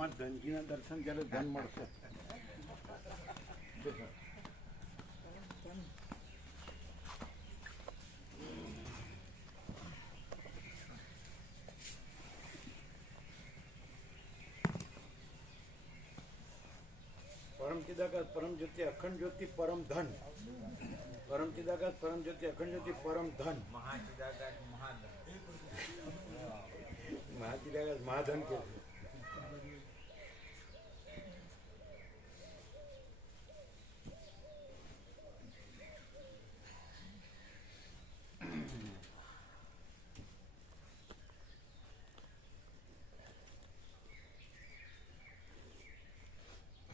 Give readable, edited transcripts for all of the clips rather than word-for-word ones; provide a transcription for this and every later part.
આમાં ધનજીના દર્શન જ્યારે ધન મળશે. પરમ ચિદાકાશ પરમ જ્યોતિ અખંડ જ્યોતિ પરમ ધન. પરમ ચિદાકાશ પરમ જ્યોતિ અખંડ જ્યોતિ પરમ ધન. મહાચિદાકાશ મહાધન કે છે.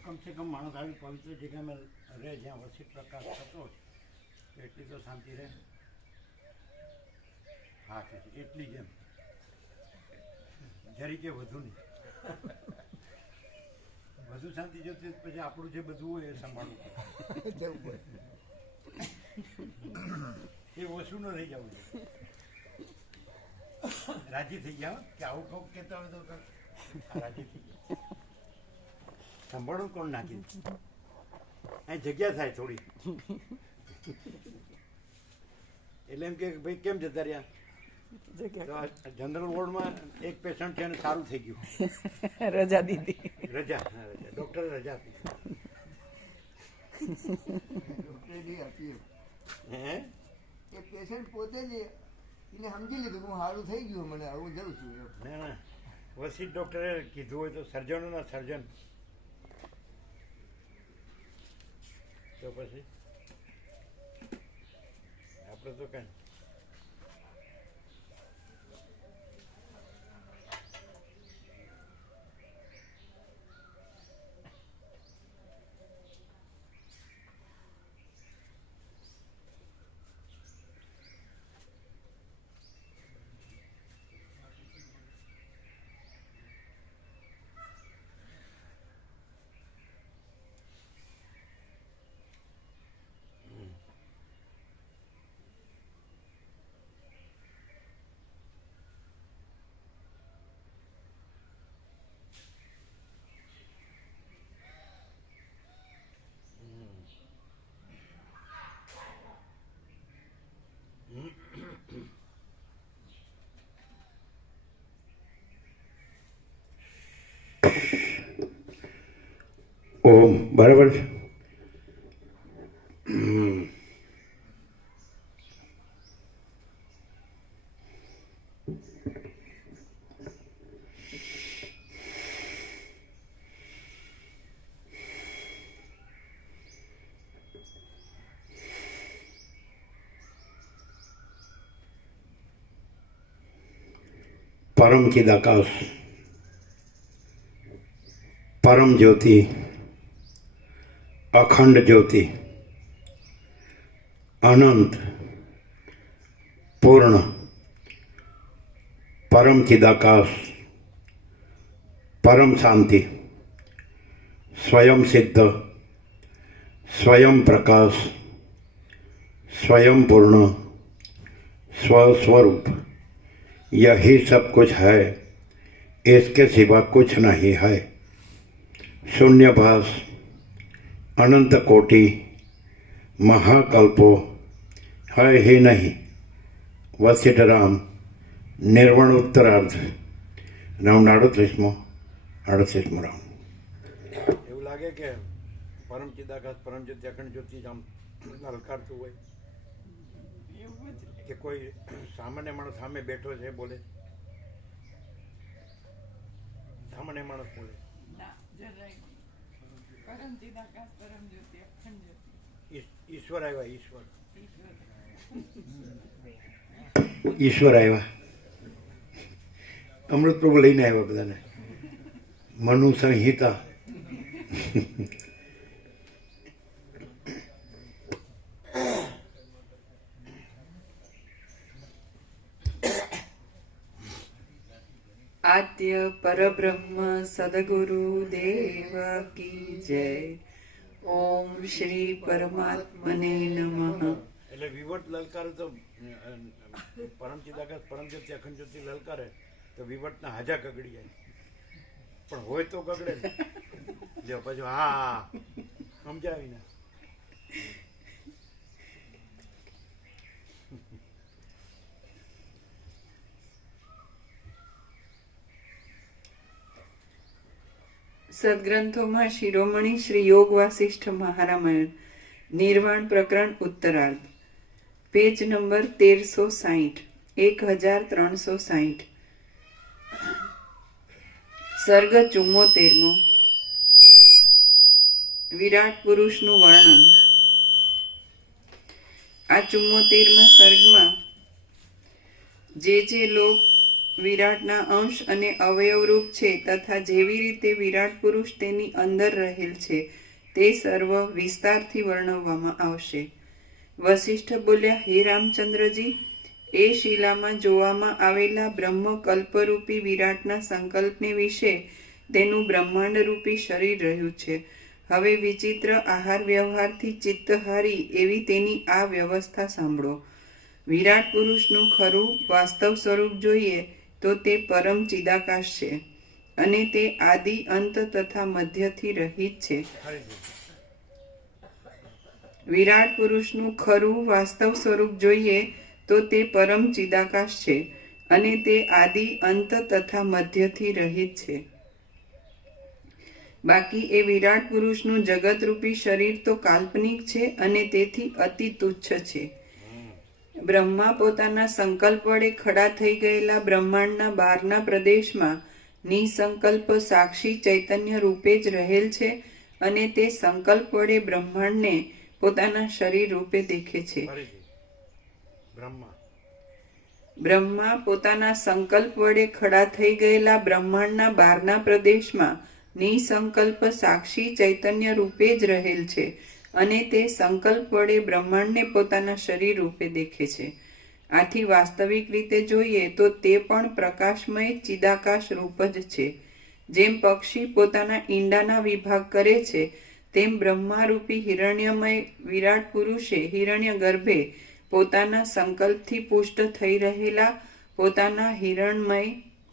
કમસે કમ માણસ આવી પવિત્ર જગ્યામાં રહે જ્યાં વસીત પ્રકાશ થતો હોય એટલી તો શાંતિ રહે. હા છે એટલી જ એમ, જરી કે વધુ નહીં. વધુ શાંતિ જોતી પછી આપણું જે બધું હોય એ સંભાળવું પડે. એ ઓછું ન રહી જવું જોઈએ. રાજી થઈ ગયા કે આવું કહું કહેતા હોય તો રાજી થઈ ગયા. સંભાળવું કોણ નાખી અહીં જગ્યા થાય થોડી. એટલે એમ કે ભાઈ કેમ જતા રહ્યા? જનરલ વોર્ડમાં એક પેશન્ટ છે અને સારું થઈ ગયું. રજા દીધી. રજા ડોક્ટરે રજા આપી. હે એ પેશન્ટ પોતે જ એને સમજી લીધું કે હું સારું થઈ ગયું, મને હું જઉં છું. ના ના, વસીત ડોક્ટરે કીધું હોય તો સર્જનોના સર્જન. તો પછી આપણે તો કઈ ઓમ બરાબર છે. પરમ ચિદાકાશ પરમ જ્યોતિ અખંડ જ્યોતિ અનંત પૂર્ણ પરમ ચિદાકાશ પરમ શાંતિ સ્વયં સિદ્ધ स्वयं प्रकाश स्वयं पूर्ण स्वस्वरूप यही सब कुछ है, इसके सिवा कुछ नहीं है। शून्यभास अनंत कोटि महाकल्पो है ही नहीं। वशिष्ठ राम निर्वाण उत्तरार्ध राउंड 38મો રાઉન્ડ। એવું લાગે કે પરમ ચિદાકાશ પરમ જ્યોતિ અખંડ જ્યોતિ આમ હલકારતું હોય કે કોઈ સામાન્ય માણસ સામે બેઠો છે બોલે, સામાન્ય માણસ બોલે ઈશ્વર આવ્યા, ઈશ્વર આવ્યા, અમૃત પ્રભુ લઈને આવ્યા બધાને, મનુ સંહિતા आद्य परब्रह्म सदगुरु देव की जय। ओम श्री परमात्मने नमः। એટલે વિવટ લલકારે તો પરમ ચિદાકાશ પરમ જ્યોતિ અખંડ જ્યોતિ લલકારે તો વિવટના હાજા કગડી જાય। પણ હોય તો ગગડે ને. લ્યો પછી હા સમજાવી ને. સદગ્રંથોમાં શિરોમણી શ્રી યોગ વાસિષ્ઠ મહારામાયણ નિર્વાણ પ્રકરણ ઉત્તરાર્ધ પેજ નંબર 1360 1360 સર્ગ 74મો વિરાટ પુરુષનું વર્ણન. આ 74મા સર્ગમાં જે લોક વિરાટના અંશ અને અવયવરૂપ છે તથા જેવી રીતે વિરાટ પુરુષ તેની અંદર રહેલ છે તે સર્વ વિસ્તારથી વર્ણવવામાં આવશે. વસિષ્ઠ બોલ્યા, હે રામચંદ્રજી, એ શિલામાં જોવામાં આવેલા બ્રહ્મ કલ્પરૂપી વિરાટના સંકલ્પને વિશે તેનું બ્રહ્માંડરૂપી શરીર રહ્યું છે. હવે વિચિત્ર આહાર વ્યવહારથી ચિત્ત હારી એવી તેની આ વ્યવસ્થા સાંભળો. વિરાટ પુરુષનું ખરું વાસ્તવ સ્વરૂપ જોઈએ તો તે પરમ ચિદાકાશ છે અને તે આદિ અંત તથા મધ્યથી રહિત છે. વિરાટ પુરુષનું ખરું વાસ્તવ સ્વરૂપ જોઈએ તો તે પરમ ચિદાકાશ છે અને તે આદિ અંત તથા મધ્યથી રહિત છે. બાકી એ વિરાટ પુરુષનું જગતરૂપી શરીર તો કાલ્પનિક છે અને તેથી અતિ તુચ્છ છે. બ્રહ્મા પોતાના સંકલ્પ વડે ખડા થઈ ગયેલા બ્રહ્માંડના બહારના પ્રદેશમાં નિસંકલ્પ સાક્ષી ચૈતન્ય રૂપે જ રહેલ છે અને તે સંકલ્પ વડે બ્રહ્માંડને પોતાના શરીર રૂપે દેખે છે. બ્રહ્મા પોતાના સંકલ્પ વડે ખડા થઈ ગયેલા બ્રહ્માંડના બહારના પ્રદેશમાં નિસંકલ્પ સાક્ષી ચૈતન્ય રૂપે જ રહેલ છે અને તે સંકલ્પ વડે બ્રહ્માંડને પોતાના શરીર રૂપે દેખે છે. આથી વાસ્તવિક રીતે જોઈએ તો તે પણ પ્રકાશમય ચિદાકાશ રૂપ જ છે. જેમ પક્ષી પોતાના ઈંડાના વિભાગ કરે છે તેમ બ્રહ્મારૂપી હિરણ્યમય વિરાટ પુરુષે હિરણ્ય ગર્ભે પોતાના સંકલ્પથી પુષ્ટ થઈ રહેલા પોતાના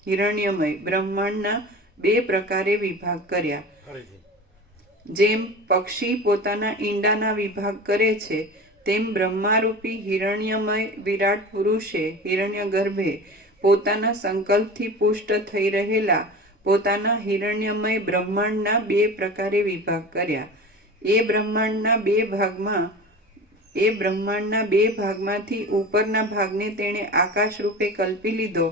હિરણ્યમય બ્રહ્માંડના 2 પ્રકારે વિભાગ કર્યા. જેમ પક્ષી પોતાના ઈંડાના વિભાગ કરે છે તેમ બ્રહ્મારૂપી હિરણ્યમય વિરાટ પુરુષે હિરણ્ય ગર્ભે પોતાના સંકલ્પથી પુષ્ટ થઈ રહેલા પોતાના હિરણ્યમય બ્રહ્માંડના 2 પ્રકારે વિભાગ કર્યા. એ બ્રહ્માંડના બે ભાગમાંથી ઉપરના ભાગને તેણે આકાશ રૂપે કલ્પી લીધો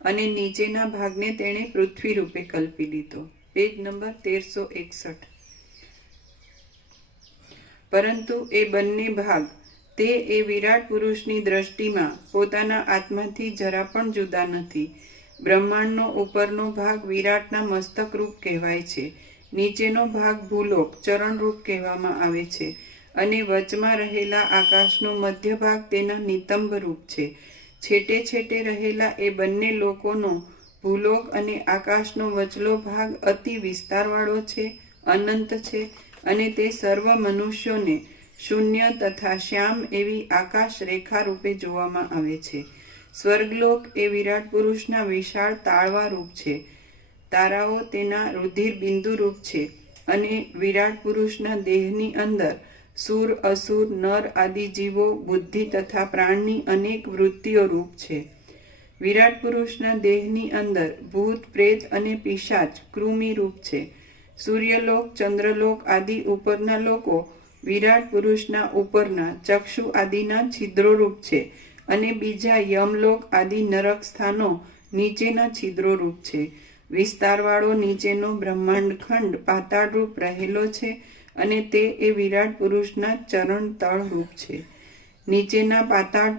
અને નીચેના ભાગને તેણે પૃથ્વી રૂપે કલ્પી લીધો. Page number 1361. પરંતુ એ બંને ભાગ તે એ વિરાટ પુરુષની દ્રષ્ટિમાં પોતાના આત્માથી જરા પણ જુદા નથી. બ્રહ્માંડનો ઉપરનો ભાગ વિરાટના મસ્તક રૂપ કહેવાય છે, નીચેનો ભાગ ભૂલોક ચરણ રૂપ કહેવામાં આવે છે અને વચમાં રહેલા આકાશનો મધ્ય ભાગ તેના નિતંબ રૂપ છે. છેટે છેટે રહેલા એ બંને લોકોનો ભૂલોક અને આકાશનો વચલો ભાગ અતિ વિસ્તારવાળો છે, અનંત છે અને તે સર્વ મનુષ્યોને શૂન્ય તથા શ્યામ એવી આકાશ રેખા રૂપે જોવામાં આવે છે. સ્વર્ગલોક એ વિરાટ પુરુષના વિશાળ તાળવા રૂપ છે. તારાઓ તેના રુધિર બિંદુ રૂપ છે અને વિરાટ પુરુષના દેહની અંદર સુર, અસુર, નર આદિ જીવો, બુદ્ધિ તથા પ્રાણની અનેક વૃત્તિઓ રૂપ છે. વિરાટ પુરુષના દેહની અંદર ભૂત, પ્રેત અને પિશાચ કૃમિ રૂપ છે. સૂર્યલોક, ચંદ્રલોક આદિ ઉપરના લોકો વિરાટ પુરુષના ઉપરના ચક્ષુ આદિના છિદ્રો રૂપ છે અને બીજા યમલોક આદિ નરક સ્થાનો નીચેના છિદ્રો રૂપ છે. વિસ્તારવાળો નીચેનો બ્રહ્માંડ ખંડ પાતાળ રૂપ રહેલો છે અને તે એ વિરાટ પુરુષના ચરણ તળ રૂપ છે. નીચેના પાતાળ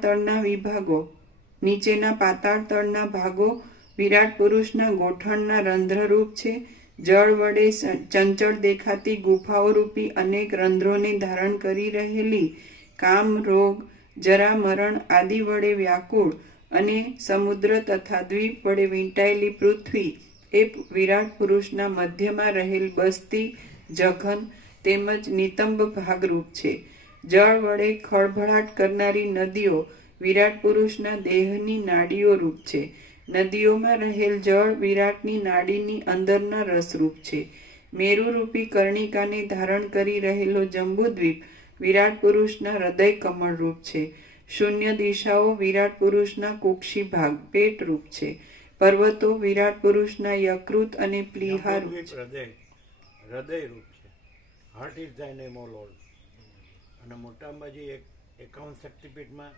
તળના ભાગો વિરાટ પુરુષના ગોઠણના રંધ્ર રૂપ છે. જળ વડે ચંચળ દેખાતી ગુફાઓ રૂપી અનેક રંધ્રોને ધારણ કરી રહેલી કામ, રોગ, જરા, મરણ આદિ વડે વ્યાકુળ અને સમુદ્ર તથા દ્વીપ વડે વીંટાયેલી પૃથ્વી એ વિરાટ પુરુષના મધ્યમાં રહેલ બસ્તી, જઘન તેમજ નિતંબ ભાગરૂપ છે. જળ વડે ખળભળાટ કરનારી નદીઓ વિરાટ પુરુષના દેહની નાડીઓ રૂપ છે નદીઓમાં રહેલ જળ વિરાટની નાડીની અંદરના રસરૂપ છે. મેરુરૂપી કર્ણિકાને ધારણ કરી રહેલો જંબુદ્વીપ વિરાટ પુરુષના હૃદય કમળરૂપ છે. શૂન્ય દિશાઓ વિરાટ પુરુષના કુક્ષી ભાગ પેટરૂપ છે. પર્વતો વિરાટ પુરુષના યકૃત અને પ્લીહા રૂપ છે. હૃદય રૂપ છે. Heart is thy name, O Lord. અને મોટા અંબાજી 51 શક્તિપીઠમાં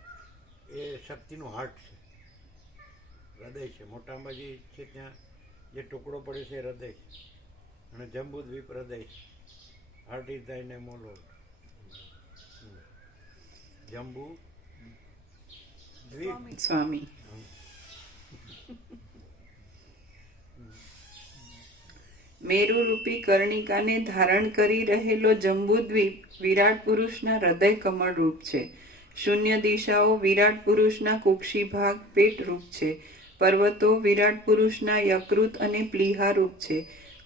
એ શક્તિનું હાર્ટ છે, હૃદય છે. મોટા અંબાજી છે ત્યાં જે ટુકડો પડ્યો છે એ હૃદય છે, અને જંબુદ્વીપ હૃદય છે. Heart is thy name, O Lord. Jammu દ્વીપ સ્વામી મેરુરૂપી કર્ણિકાને ધારણ કરી રહેલો જંબુદ્વીપ વિરાટ પુરુષના હૃદય કમળ રૂપ છે. શૂન્ય દિશાઓ વિરાટ પુરુષના કુક્ષી ભાગ પેટ રૂપ છે. પર્વતો વિરાટ પુરુષના યકૃત અને પ્લીહા રૂપ છે.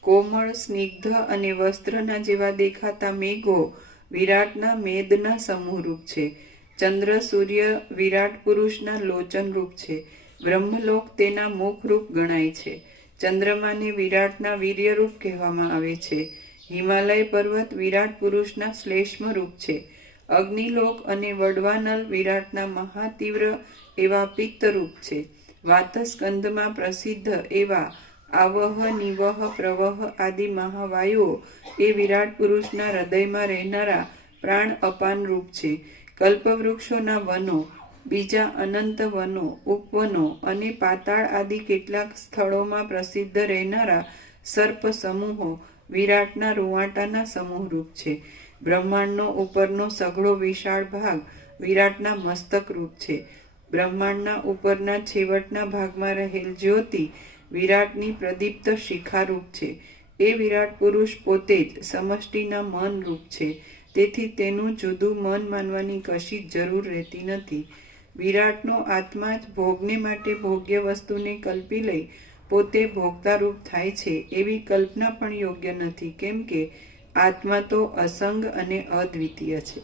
કોમળ, સ્નિગ્ધ અને વસ્ત્રના જેવા દેખાતા મેઘો વિરાટના મેદના સમૂહ રૂપ છે. ચંદ્ર સૂર્ય વિરાટ પુરુષના લોચન રૂપ છે. બ્રહ્મલોક તેના મુખ રૂપ ગણાય છે. ચંદ્રમાને વિરાટના વીર્યરૂપ કહેવામાં આવે છે. હિમાલય પર્વત વિરાટ પુરુષના શ્લેષ્મ રૂપ છે. અગ્નિલોક અને વડવાનલ વિરાટના મહાતીવ્ર એવા પિત્તરૂપ છે. વાતસ્કંધમાં પ્રસિદ્ધ એવા આવહ, નિવહ, પ્રવહ આદિ મહાવાયુઓ એ વિરાટ પુરુષના હૃદયમાં રહેનારા પ્રાણ અપાન રૂપ છે. કલ્પવૃક્ષોના વનો, બીજા અનંત વનો, ઉપવનો અને પાતાળ આદિ કેટલાક સ્થળોમાં પ્રસિદ્ધ રહેનારા સર્પ સમૂહો વિરાટના રૂવાંટાના સમૂહ રૂપ છે. બ્રહ્માંડનો ઉપરનો સઘળો વિશાળ ભાગ વિરાટના મસ્તક રૂપ છે. બ્રહ્માંડના ઉપરના છેવટના ભાગમાં રહેલ જ્યોતિ વિરાટની પ્રદીપ્ત શિખારૂપ છે. એ વિરાટ પુરુષ પોતે જ સમષ્ટિના મન રૂપ છે. તેથી તેનું જુદું મન માનવાની કશી જ જરૂર રહેતી નથી. વિરાટનો આત્મા જ ભોગને માટે ભોગ્ય વસ્તુને કલ્પી લઈ પોતે ભોગતારૂપ થાય છે એવી કલ્પના પણ યોગ્ય નથી, કેમ કે આત્મા તો અસંગ અને અદ્વિતીય છે.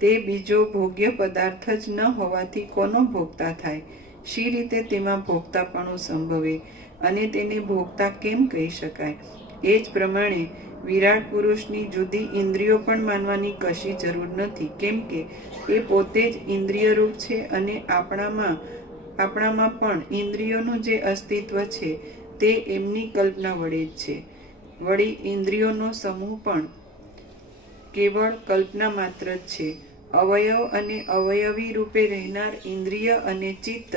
તે બીજો ભોગ્ય પદાર્થ જ ન હોવાથી કોનો ભોગતા થાય? શી રીતે તેમાં ભોગતાપણું સંભવે અને તેને ભોગતા કેમ કહી શકાય? એ જ પ્રમાણે વિરાટ પુરુષની જુદી ઇન્દ્રિયો પણ માનવાની કશી જરૂર નથી, કેમ કે એ પોતે જ ઇન્દ્રિયરૂપ છે અને આપણામાં પણ ઇન્દ્રિયોનું જે અસ્તિત્વ છે તે એમની કલ્પના વડે જ છે. વળી ઇન્દ્રિયોનો સમૂહ પણ કેવળ કલ્પના માત્ર જ છે. અવયવ અને અવયવી રૂપે રહેનાર ઇન્દ્રિય અને ચિત્ત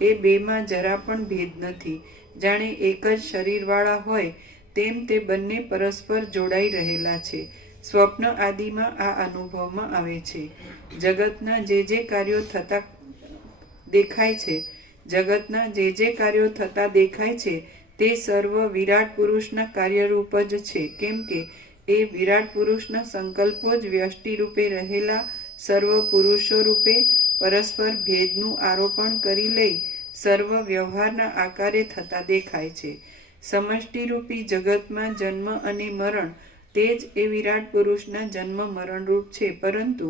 એ બેમાં જરા પણ ભેદ નથી. જાણે એક જ શરીરવાળા હોય તેમ તે બંને પરસ્પર જોડાઈ રહેલા છે. સ્વપ્ન આદિમાં આ અનુભવમાં આવે છે. જગતના જે જે કાર્યો થતા દેખાય છે તે સર્વ વિરાટ પુરુષના કાર્યરૂપ જ છે, કેમ કે એ વિરાટ પુરુષના સંકલ્પો જ વ્યષ્ટિ રૂપે રહેલા સર્વ પુરુષો રૂપે પરસ્પર ભેદનું આરોપણ કરી લઈ સર્વ વ્યવહારના આકારે થતા દેખાય છે. સમષ્ટિરૂપી જગતમાં જન્મ અને મરણ તે જ એ વિરાટ પુરુષના જન્મ મરણ રૂપ છે, પરંતુ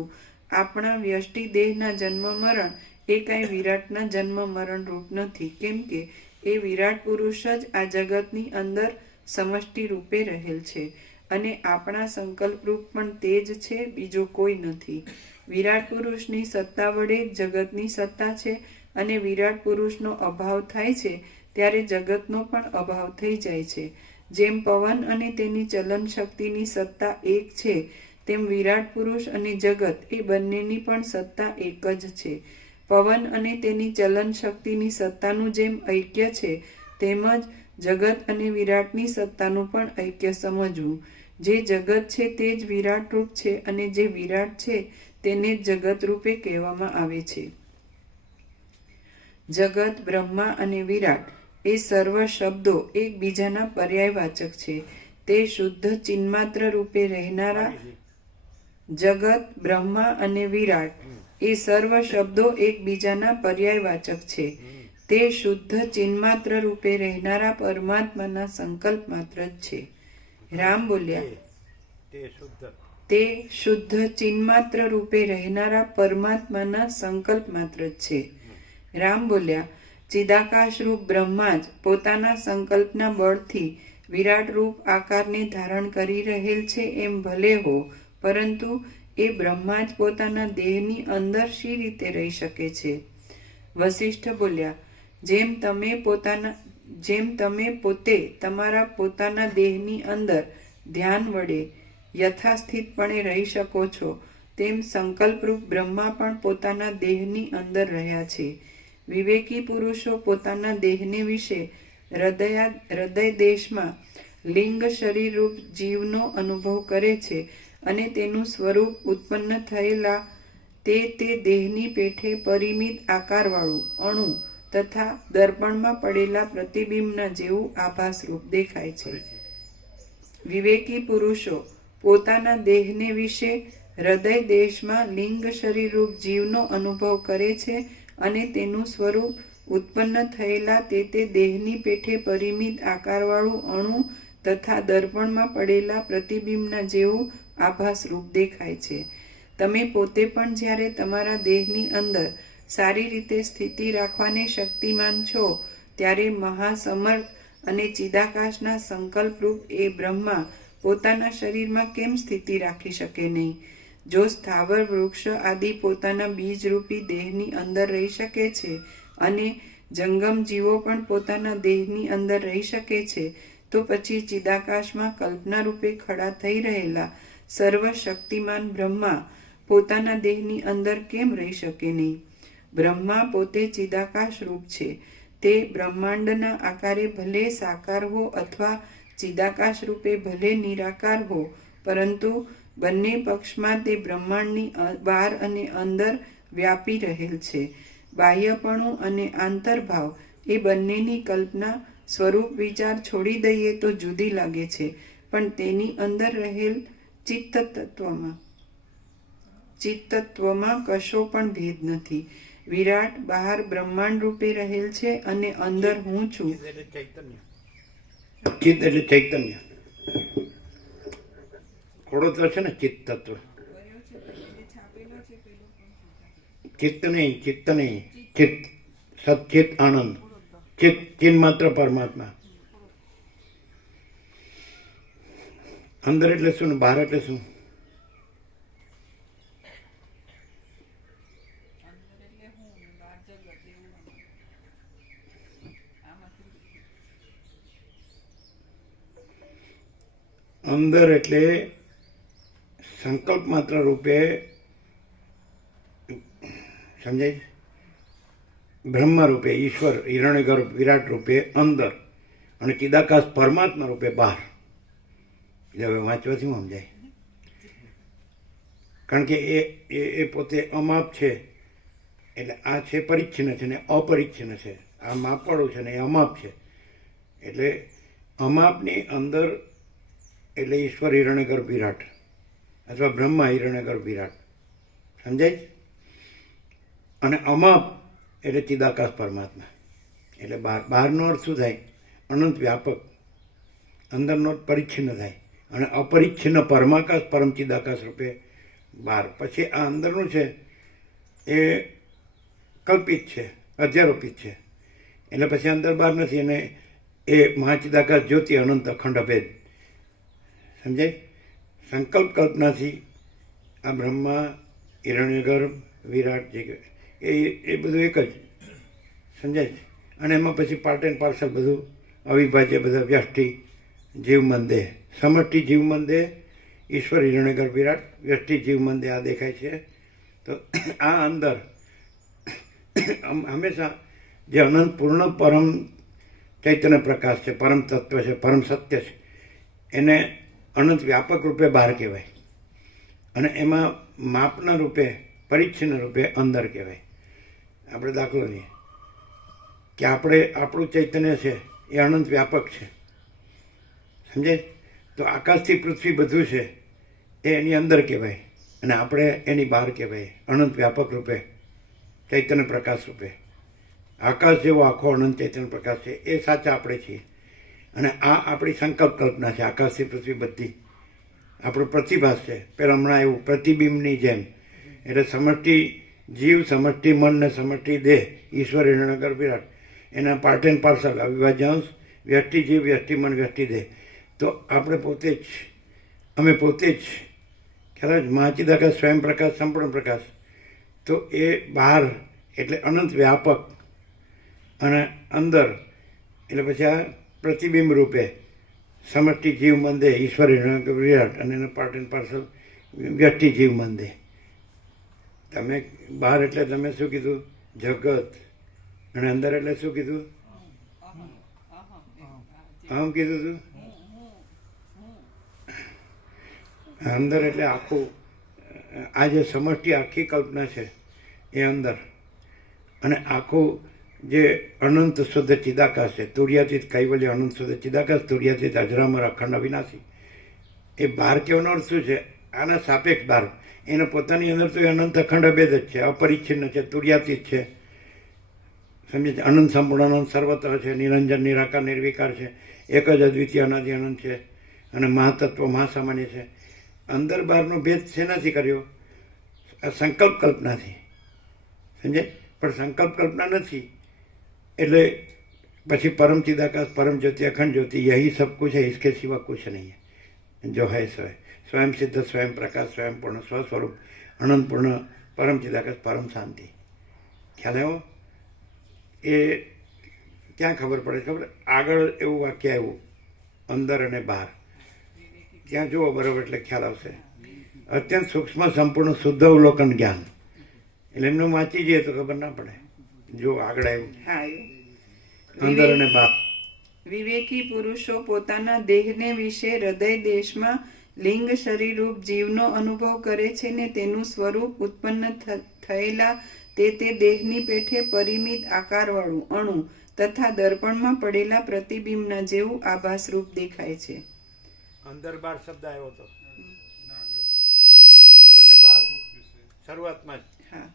આપણા વ્યષ્ટિ દેહના જન્મ મરણ એ કાંઈ વિરાટના જન્મ મરણ રૂપ નથી, કેમ કે એ વિરાટ પુરુષ જ આ જગતની અંદર સમષ્ટિ રૂપે રહેલ છે અને આપણા સંકલ્પરૂપ પણ તે જ છે, બીજો કોઈ નથી. વિરાટ પુરુષની સત્તા વડે જગતની સત્તા છે અને વિરાટ પુરુષનો અભાવ થાય છે ત્યારે જગતનો પણ અભાવ થઈ જાય છે. જેમ પવન અને તેની ચલન શક્તિની સત્તા એક છે, તેમ વિરાટ પુરુષ અને જગત એ બંનેની પણ સત્તા એક જ છે. પવન અને તેની ચલન શક્તિની સત્તાનું જેમ ઐક્ય છે, તેમજ જગત અને વિરાટની સત્તાનું પણ ઐક્ય સમજવું. જે જગત છે તે જ વિરાટ રૂપ છે અને જે વિરાટ છે તેને જ જગત રૂપે કહેવામાં આવે છે. જગત, બ્રહ્મા અને વિરાટ એ સર્વ શબ્દો એકબીજાના પર્યાયવાચક છે. તે શુદ્ધ ચિન્માત્ર રૂપે રહેનારા જગત, બ્રહ્મા અને વિરાટ એ સર્વ શબ્દો એકબીજાના પર્યાયવાચક છે. તે શુદ્ધ ચિન્માત્ર રૂપે રહેનારા પરમાત્માના સંકલ્પ માત્ર જ છે. રામ બોલ્યા, તે શુદ્ધ ચિન્માત્ર રૂપે રહેનારા પરમાત્માના સંકલ્પ માત્ર જ છે. રામ બોલ્યા, ચિદાકાશ રૂપ બ્રહ્મા જ પોતાના સંકલ્પના બળથી વિરાટ રૂપ આકારને ધારણ કરી રહેલ છે એમ ભલે હો, પરંતુ એ બ્રહ્મા જ પોતાના દેહની અંદર શી રીતે રહી શકે છે? વશિષ્ઠ બોલ્યા, જેમ તમે પોતે તમારા પોતાના દેહની અંદર ધ્યાન વડે યથાસ્થિતપણે રહી શકો છો, તેમ સંકલ્પરૂપ બ્રહ્મા પણ પોતાના દેહની અંદર રહ્યા છે. વિવેકી પુરુષો પોતાના દેહને વિશે હૃદય દેશમાં લિંગ શરીર રૂપ જીવનો અનુભવ કરે છે અને તેનું સ્વરૂપ ઉત્પન્ન થયેલા તે દેહની પેઠે પરિમિત આકારવાળું અણુ તથા દર્પણમાં પડેલા પ્રતિબિંબના જેવું આભાસરૂપ દેખાય છે. વિવેકી પુરુષો પોતાના દેહને વિશે હૃદય દેશમાં લિંગ શરીર રૂપ જીવનો અનુભવ કરે છે અને તેનું સ્વરૂપ ઉત્પન્ન થયેલા તે દેહની પેઠે પરિમિત આકારવાળું અણુ તથા દર્પણમાં પડેલા પ્રતિબિંબના જેવું આભાસરૂપ દેખાય છે. તમે પોતે પણ જ્યારે તમારા દેહની અંદર સારી રીતે સ્થિતિ રાખવાને શક્તિમાન છો, ત્યારે મહાસમર્થ અને ચિદાકાશના સંકલ્પરૂપ એ બ્રહ્મા પોતાના શરીરમાં કેમ સ્થિતિ રાખી શકે નહીં? જો સ્થાવર વૃક્ષ આદિ પોતાના બીજરૂપી દેહની અંદર રહી શકે છે અને જંગમ જીવો પણ પોતાના દેહની અંદર રહી શકે છે, તો પછી ચિદાકાશમાં કલ્પના રૂપે ખડા થઈ રહેલા સર્વશક્તિમાન બ્રહ્મા પોતાના દેહની અંદર કેમ રહી શકે નહીં? બ્રહ્મા પોતે ચિદાકાશ રૂપ છે. તે બ્રહ્માંડના આકારે ભલે સાકાર હો અથવા ચિદાકાશ રૂપે ભલે નિરાકાર હો, પરંતુ બંને પક્ષમાં તે બ્રહ્માંડની બહાર અને અંદર વ્યાપી રહેલ છે. બાહ્યપણું અને આંતરભાવ એ બંનેની કલ્પના સ્વરૂપ વિચાર છોડી દઈએ તો જુદી લાગે છે, પણ તેની અંદર રહેલ ચિત્તત્વમાં કશો પણ ભેદ નથી. વિરાટ બહાર બ્રહ્માંડ રૂપે રહેલ છે અને અંદર હું છું. ચિત્ત એટલે ચૈતન્ય. ખોડોતર છે ને ચિત્ત તત્વ. ચિત્ત નહીં, ચિત્ત સચિત આનંદ, ચિન્ માત્ર પરમાત્મા. અંદર એટલે શું ને બહાર એટલે શું? અંદર એટલે સંકલ્પ માત્ર રૂપે સમજાય, બ્રહ્મા રૂપે ઈશ્વર હિરણ્યગર્ભ વિરાટ રૂપે અંદર અને ચિદાકાશ પરમાત્મા રૂપે બહાર. એટલે હવે વાંચવાથી સમજાય, કારણ કે એ પોતે અમાપ છે. એટલે આ છે પરિચ્છિન્ન છે ને અપરિચ્છિન્ન છે. આ માપવાળું છે ને એ અમાપ છે. એટલે અમાપની અંદર એટલે ઈશ્વર હિરણ્યગર્ભ વિરાટ અથવા બ્રહ્મા હિરણ્યગર્ભ વિરાટ. સમજાય? અને અમાપ એટલે ચિદાકાશ પરમાત્મા. એટલે બહારનો અર્થ શું થાય? અનંત વ્યાપક. અંદરનો અર્થ પરિચ્છિન્ન થાય અને અપરિચ્છિન્ન પરમાકાશ પરમ ચિદાકાશ રૂપે બહાર. પછી આ અંદરનું છે એ કલ્પિત છે, અધ્યારોપિત છે. એટલે પછી અંદર બહાર નથી. અને એ મહાચિદાકાશ જ્યોતિ અનંત અખંડ અભેદ. સમજાય? સંકલ્પ કલ્પનાથી આ બ્રહ્મા હિરણ્યગર્ભ વિરાટ જે એ બધું એક જ. સમજાય? અને એમાં પછી પાર્ટ એન્ડ પાર્સલ બધું અવિભાજ્ય બધા વ્યષ્ટિ જીવમન દેહ, સમષ્ટિ જીવમન દેહ, ઈશ્વર હિરણ્યગર્ભ વિરાટ, વ્યષ્ટિ જીવમન દેહ આ દેખાય છે. તો આ અંદર હંમેશા જે અનંત પૂર્ણ પરમ ચૈતન્ય પ્રકાશ છે, પરમ તત્વ છે, પરમ સત્ય છે, એને અનંત વ્યાપક રૂપે બહાર કહેવાય. અને એમાં માપના રૂપે પરિચ્છિન્ન રૂપે અંદર કહેવાય. આપણે દાખલો લઈએ કે આપણું ચૈતન્ય છે એ અનંત વ્યાપક છે. સમજાય? તો આકાશથી પૃથ્વી બધું છે એ એની અંદર કહેવાય અને આપણે એની બહાર કહેવાય. અનંત વ્યાપક રૂપે ચૈતન્ય પ્રકાશ રૂપે આકાશ જેવો આખો અનંત ચૈતન્ય પ્રકાશ છે એ સાચા આપણે છીએ. અને આ આપણી સંકલ્પ કલ્પના છે. આકાશથી પૃથ્વી બધી આપણો પ્રતિભાસ છે. પેલા હમણાં એવું પ્રતિબિંબની જેમ. એટલે સમષ્ટિ જીવ, સમષ્ટિ મન ને સમષ્ટિ દેહ, ઈશ્વર હિરણ્યગર્ભ વિરાટ એના પાર્ટ એન્ડ પાર્સલ અવિભાજ્યાંશ વ્યષ્ટિ જીવ વ્યષ્ટિ મન વ્યષ્ટિ દેહ. તો આપણે પોતે જ અમે પોતે જ ખ્યાલ જ મહાચિદાકાશ સ્વયં પ્રકાશ સંપૂર્ણ પ્રકાશ. તો એ બહાર એટલે અનંત વ્યાપક અને અંદર એટલે પછી આ પ્રતિબિંબ રૂપે સમષ્ટિ જીવ મંદે ઈશ્વરી વિરાટ અને એના પાર્ટ એન્ડ પાર્સલ વ્યષ્ટિ જીવ મંદે. તમે બહાર એટલે તમે શું કીધું જગત અને અંદર એટલે શું કીધું અહમ કીધું તું. અંદર એટલે આખું આ જે સમષ્ટિ આખી કલ્પના છે એ અંદર અને આખું જે અનંત શુદ્ધ ચિદાકાશ છે તુર્યાતીત કૈવલ્ય અનંત શુદ્ધ ચિદાકાશ તુર્યાતીત અજરામર અખંડ અવિનાશી. એ બહાર કહેવાનો અર્થ શું છે? આના સાપેક્ષ બહાર એને પોતાની અંદર તો એ અનંત અખંડ અભેદ જ છે, અપરિચ્છિન્ન છે, તુર્યાતીત છે, સમજે છે, અનંત સંપૂર્ણ અનંત સર્વત્ર છે, નિરંજન નિરાકાર નિર્વિકાર છે, એક જ અદ્વિતીય અનાદિ અનંત છે અને મહાતત્વ મહાસામાન્ય છે. અંદર બહારનો ભેદ શેનાથી કર્યો? આ સંકલ્પ કલ્પનાથી, સમજે. પણ સંકલ્પ કલ્પના નથી એટલે પછી પરમ ચિદાકાશ પરમ જ્યોતિ અખંડ જ્યોતિ યહી સબ કુછ है इसके सिवा कुछ नहीं है जो है सो है स्वयं सिद्ध स्वयं प्रकाश स्वयं पूर्ण સ્વસ્વરૂપ અનંત પૂર્ણ પરમ ચિદાકાશ પરમ શાંતિ. ખ્યાલ આવ્યો? એ ક્યાં ખબર પડે? ખબર આગળ એવું વાક્ય આવ્યું અંદર અને બહાર, ત્યાં જુઓ બરાબર એટલે ખ્યાલ આવશે. અત્યંત સૂક્ષ્મ સંપૂર્ણ શુદ્ધ અવલોકન જ્ઞાન એટલે એમનું વાંચી જઈએ તો ખબર ના પડે. જો આગળ આવ્યું હા અંદર અને બહાર. વિવેકી પુરુષો પોતાના દેહને વિશે હૃદય દેશમાં લિંગ શરીરરૂપ જીવનો અનુભવ કરે છે ને તેનું સ્વરૂપ ઉત્પન્ન થયેલા તે દેહની પેઠે પરિમિત આકારવાળું અણુ તથા દર્પણમાં પડેલા પ્રતિબિંબના જેવું આભાસરૂપ દેખાય છે. અંદર બહાર શબ્દ આવ્યો હતો. અંદર અને બહાર શરૂઆતમાં જ હા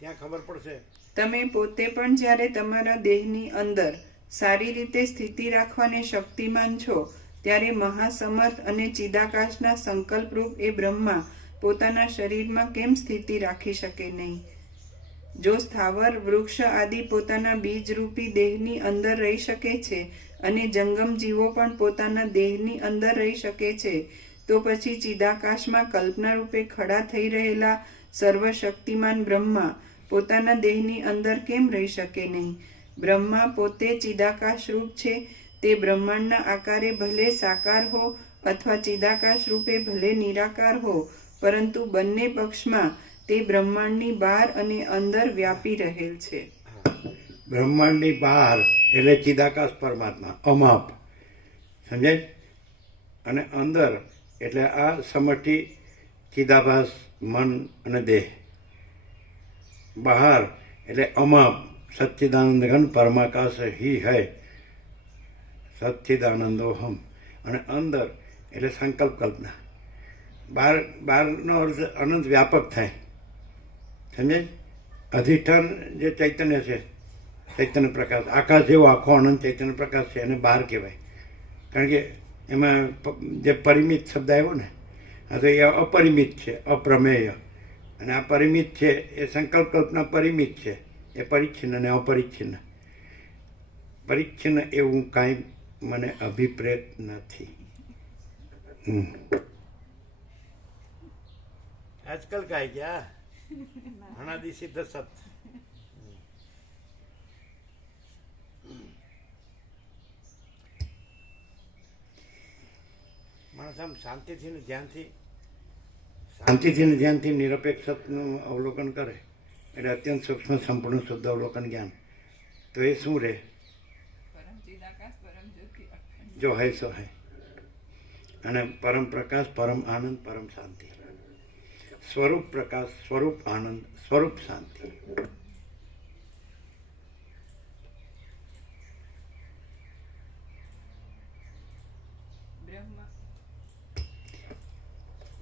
ત્યાં ખબર પડશે. તમે પોતે પણ જ્યારે તમારા દેહની અંદર સારી રીતે સ્થિતિ રાખવાને શક્તિમાન છો ત્યારે મહાસમર્થ અને ચિદાકાશના સંકલ્પરૂપ એ બ્રહ્મા પોતાના શરીરમાં કેમ સ્થિતિ રાખી શકે નહીં? જો સ્થાવર વૃક્ષ આદિ પોતાના બીજરૂપી દેહની અંદર રહી શકે છે અને જંગમ જીવો પણ પોતાના દેહની અંદર રહી શકે છે, તો પછી ચિદાકાશમાં કલ્પના રૂપે ખડા થઈ રહેલા સર્વશક્તિમાન બ્રહ્મા પોતાના દેહની અંદર કેમ રહી શકે નહીં? બ્રહ્મા પોતે ચિદાકાશ રૂપ છે. તે બ્રહ્માંડના આકારે ભલે સાકાર હો અથવા ચિદાકાશ રૂપે ભલે નિરાકાર હો, પરંતુ બંને પક્ષમાં તે બ્રહ્માંડની બહાર અને અંદર વ્યાપી રહેલ છે. બ્રહ્માંડની બહાર એટલે ચિદાકાશ પરમાત્મા અમાપ, સમજાય? અને અંદર એટલે આ સમષ્ટિ ચિદાભાસ મન અને દેહ. બહાર એટલે અમાપ સચ્ચિદાનંદ ઘન પરમાકાશ હી હૈ સચ્ચિદાનંદોહમ. અને અંદર એટલે સંકલ્પ કલ્પના. બહારનો અર્થ અનંત વ્યાપક થાય, સમજાય? અધિષ્ઠાન જે ચૈતન્ય છે, ચૈતન્ય પ્રકાશ, આકાશ જેવો આખો અનંત ચૈતન્ય પ્રકાશ છે એને બહાર કહેવાય. કારણ કે એમાં જે પરિમિત શબ્દ આવ્યો ને, આ તો એ અપરિમિત છે, અપ્રમેય. અને આ પરિમિત છે એ સંકલ્પ કલ્પના પરિમિત છે, એ પરિચ્છિન્ન અને અપરિચ્છિન્ન. પરિચ્છિન્ન એવું કાંઈ મને અભિપ્રેત નથી. આજકાલ કાંઈ ક્યાં અનાદિ સિદ્ધ સત. માણસ આમ શાંતિથી ને ધ્યાનથી નિરપેક્ષ સતનું અવલોકન કરે એટલે અત્યંત સૂક્ષ્મ સંપૂર્ણ શુદ્ધ અવલોકન જ્ઞાન. તો એ શું રહે? જો હૈ સો હૈ. અને પરમ પ્રકાશ પરમ આનંદ પરમ શાંતિ. સ્વરૂપ પ્રકાશ સ્વરૂપ આનંદ સ્વરૂપ શાંતિ.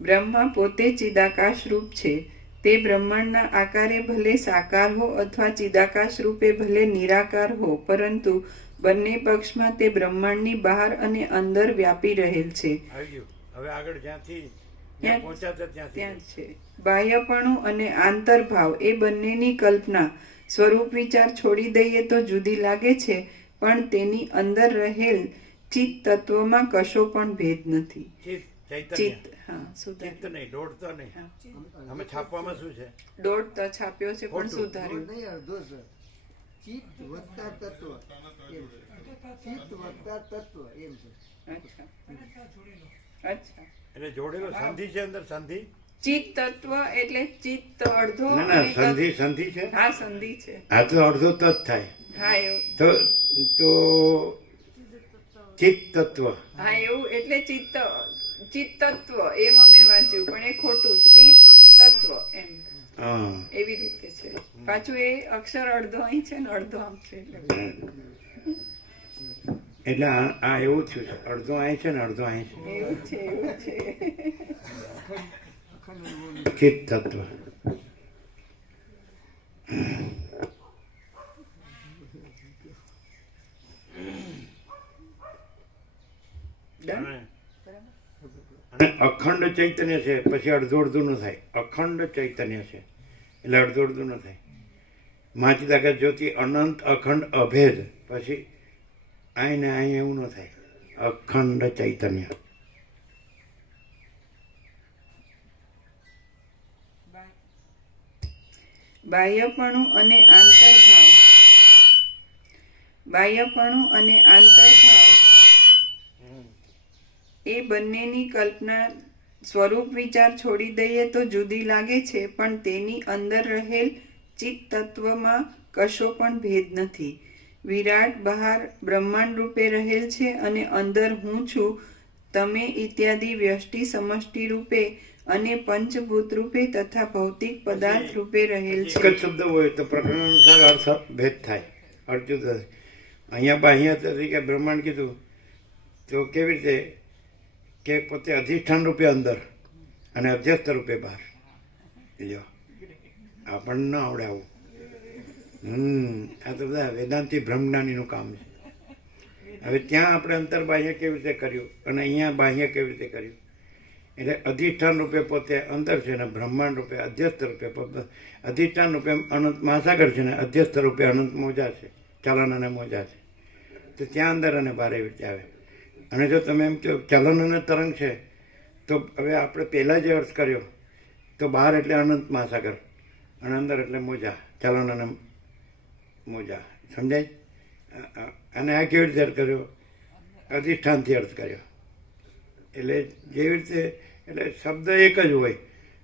બ્રહ્મા પોતે ચિદાકાશ રૂપ છે. તે બ્રહ્માંડના આકારે ભલે સાકાર હો અથવા ચિદાકાશ રૂપે ભલે નિરાકાર હો, પરંતુ બંને પક્ષમાં તે બ્રહ્માંડની બહાર અને અંદર વ્યાપી રહેલ છે. હવે આગળ જ્યાંથી ત્યાં જ છે. બાહ્યપણું અને આંતરભાવ એ બંનેની કલ્પના સ્વરૂપ વિચાર છોડી દઈએ તો જુદી લાગે છે, પણ તેની અંદર રહેલ ચિત્ત તત્વમાં કશો પણ ભેદ નથી. ચિત્ત ચૈતન્ય ચિત્ત, હા, સુધાર્યું. ચિત્ત નહીં, દોડતો નહીં. અમે છાપવામાં શું છે? દોઢ તો છાપ્યો છે પણ ખોટું. સુધાર્યું. નહીં અડધો છે ચિત્ત વત્તા તત્વ એમ છે ચિત્ત વત્તા તત્વ એમ છે અચ્છા અચ્છા. એટલે જોડેલો સંધિ છે અંદર, સંધિ. ચિત્ત તત્વ એટલે ચિત્ત અડધો ના ના, અને તત્વ- સંધિ સંધિ છે. હા, સંધિ છે. આ તો અડધો તત્વ થાય. હા એવું. તો ચિત્ત તત્વ. હા એવું, એટલે ચિત્ત તત્વ એમ અમે વાંચ્યું, પણ એ ખોટું. ચિત્ત તત્વ એમ હા. એવી રીતે છે. પાછું એ અક્ષર અડધો અહીં છે ને અડધો આમ છે એટલે. એટલે આ એવું થયું છે, અડધો અહીં છે ને અડધો અહીં છે. એવું છે એવું છે. અખંડ બોલ ચિત્ત તત્વ. Done? અને અખંડ ચૈતન્ય છે, પછી અડધું અડધું ન થાય. અખંડ ચૈતન્ય છે એટલે અડધું અડધું ન થાય. માચિદાકા જ્યોતિ અનંત અખંડ અભેદ, પછી અહીં ને અહીં એવું ન થાય. અખંડ ચૈતન્ય. બાહ્યપણું અને આંતરભાવ. બાહ્યપણું અને આંતરભાવ એ બંનેની કલ્પના સ્વરૂપ વિચાર છોડી દઈએ તો જુદી લાગે છે, પણ તેની અંદર રહેલ ચિત્ત તત્વમાં કશો પણ ભેદ નથી. વિરાટ બહાર બ્રહ્માંડ રૂપે રહેલ છે અને અંદર હું છું, તમે ઇત્યાદિ વ્યષ્ટિ સમષ્ટિ રૂપે અને પંચભૂત રૂપે તથા ભૌતિક પદાર્થ રૂપે રહેલ એક છે. જ શબ્દ હોય તો પ્રકરણ અનુસાર અર્થ ભેદ થાય, અર્થ જુદો થાય. અહીંયા બાહ્ય તરીકે બ્રહ્માંડ કીધું તો કેવી રીતે કે પોતે અધિષ્ઠાન રૂપે અંદર અને અધ્યસ્થ રૂપે બહાર. જો આપણને ન આવડે આવું. આ તો બધા વેદાંતિ બ્રહ્મજ્ઞાનીનું કામ છે. હવે ત્યાં આપણે અંતર બાહ્ય કેવી રીતે કર્યું અને અહીંયા બાહ્ય કેવી રીતે કર્યું. એટલે અધિષ્ઠાન રૂપે પોતે અંદર છે ને બ્રહ્માંડ રૂપે અધ્યસ્થ રૂપે અધિષ્ઠાન રૂપે અનંત મહાસાગર છે ને અધ્યસ્થ રૂપે અનંત મોજા છે, ચલન અને મોજા છે. તો ત્યાં અંદર અને બહાર એવી રીતે આવે. અને જો તમે એમ કહો ચલન અને તરંગ છે, તો હવે આપણે પહેલાં જે અર્થ કર્યો તો બહાર એટલે અનંત મહાસાગર અને અંદર એટલે મોજા, ચલન અને મોજા. સમજાય? અને આ કેવી રીતે અર્થ કર્યો? અધિષ્ઠાનથી અર્થ કર્યો. એટલે જેવી રીતે એટલે શબ્દ એક જ હોય